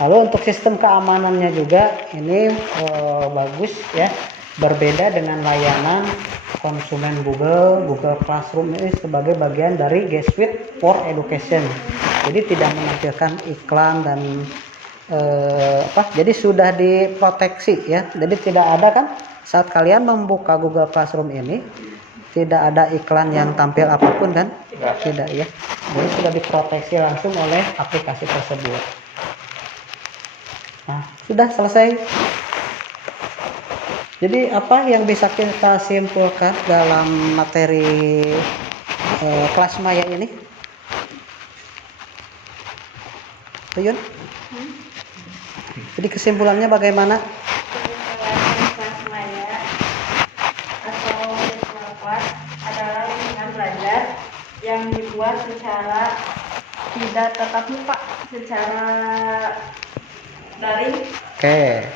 Lalu untuk sistem keamanannya juga ini bagus ya, berbeda dengan layanan konsumen Google Classroom ini sebagai bagian dari G Suite for Education. Jadi tidak menampilkan iklan dan jadi sudah diproteksi ya. Jadi tidak ada kan saat kalian membuka Google Classroom ini tidak ada iklan yang tampil apapun kan? Tidak ya. Jadi sudah diproteksi langsung oleh aplikasi tersebut. Nah, sudah selesai. Jadi apa yang bisa kita simpulkan dalam materi kelas maya ini? Tuyun? Jadi kesimpulannya bagaimana? Kesimpulan kelas maya atau virtual class adalah lingkungan belajar yang dibuat secara tidak tatap muka, secara daring. Oke.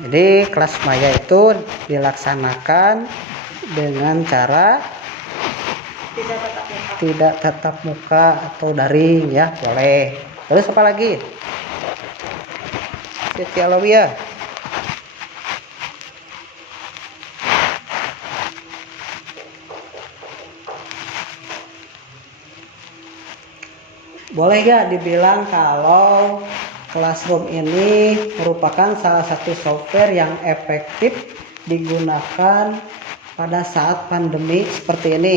Jadi kelas maya itu dilaksanakan dengan cara tidak tatap muka atau daring ya, boleh. Terus apa lagi? Siti Alawiyah. Boleh gak dibilang kalau Classroom ini merupakan salah satu software yang efektif digunakan pada saat pandemi seperti ini?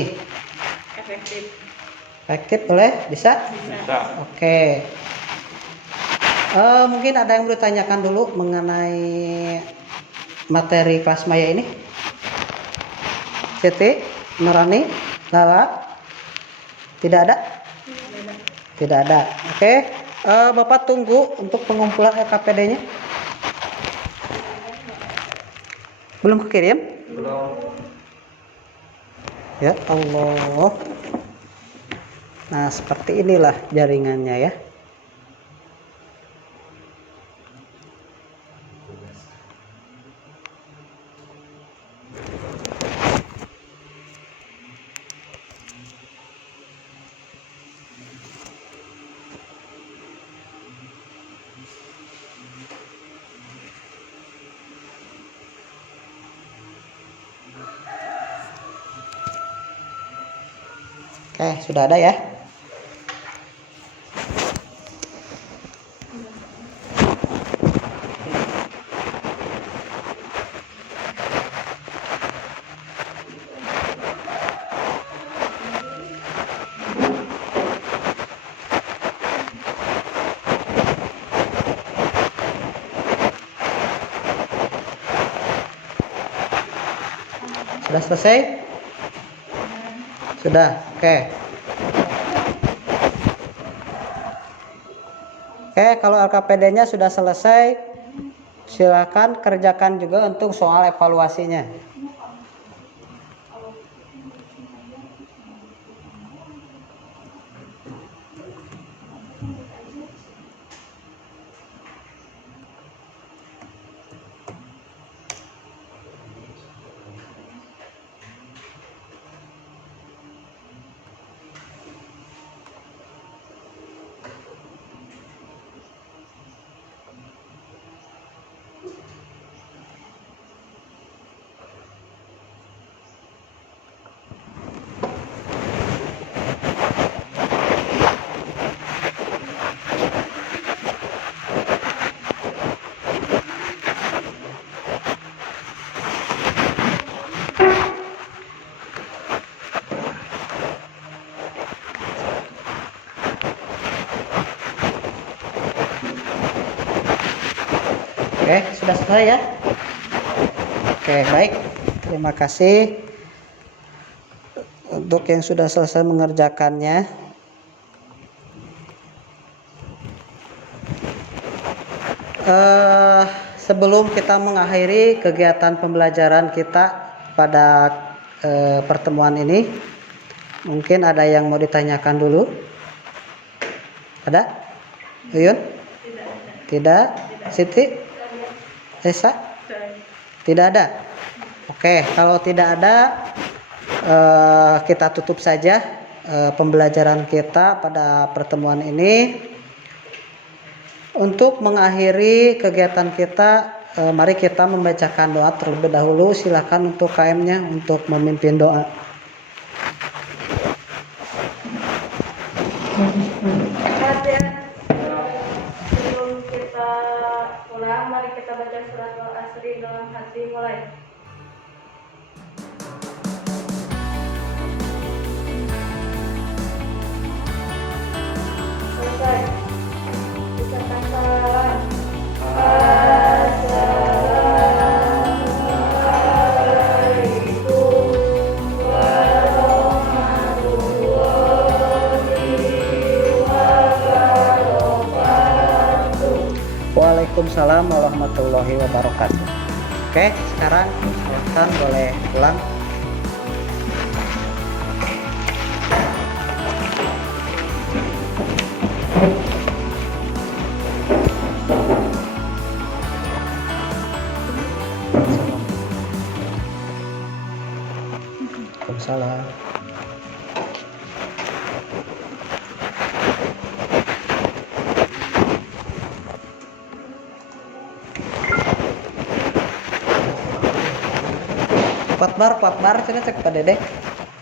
Efektif boleh? Bisa? Oke. Mungkin ada yang bertanyakan dulu mengenai materi kelas maya ini? Siti, Nurani, Lala? Tidak ada? Tidak ada. Oke. Bapak tunggu untuk pengumpulan LKPD-nya. Belum kekirim? Belum. Ya Allah. Nah, seperti inilah jaringannya ya. Oke, sudah ada ya. Sudah selesai? Sudah, oke. Oke, kalau LKPD-nya sudah selesai, silakan kerjakan juga untuk soal evaluasinya. selesai ya. Oke, baik. Terima kasih untuk yang sudah selesai mengerjakannya. Sebelum kita mengakhiri kegiatan pembelajaran kita pada pertemuan ini, mungkin ada yang mau ditanyakan dulu? Ada? Uyun? Tidak. Siti? Esa? Tidak ada. Oke, kalau tidak ada, kita tutup saja pembelajaran kita pada pertemuan ini. Untuk mengakhiri kegiatan kita, mari kita membacakan doa terlebih dahulu. Silakan untuk KM-nya untuk memimpin doa. Sebelum kita pulang, mari kita baca surat Al-Asri dalam hati. Mulai. Selesai. Ucapkan salam. Assalamualaikum warahmatullahi wabarakatuh. Waalaikumsalam warahmatullahi wabarakatuh. Oke, sekarang silakan boleh pulang. Waalaikumsalam. Pak Bar, cina cek Pak Dedek.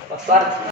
Pak Bar.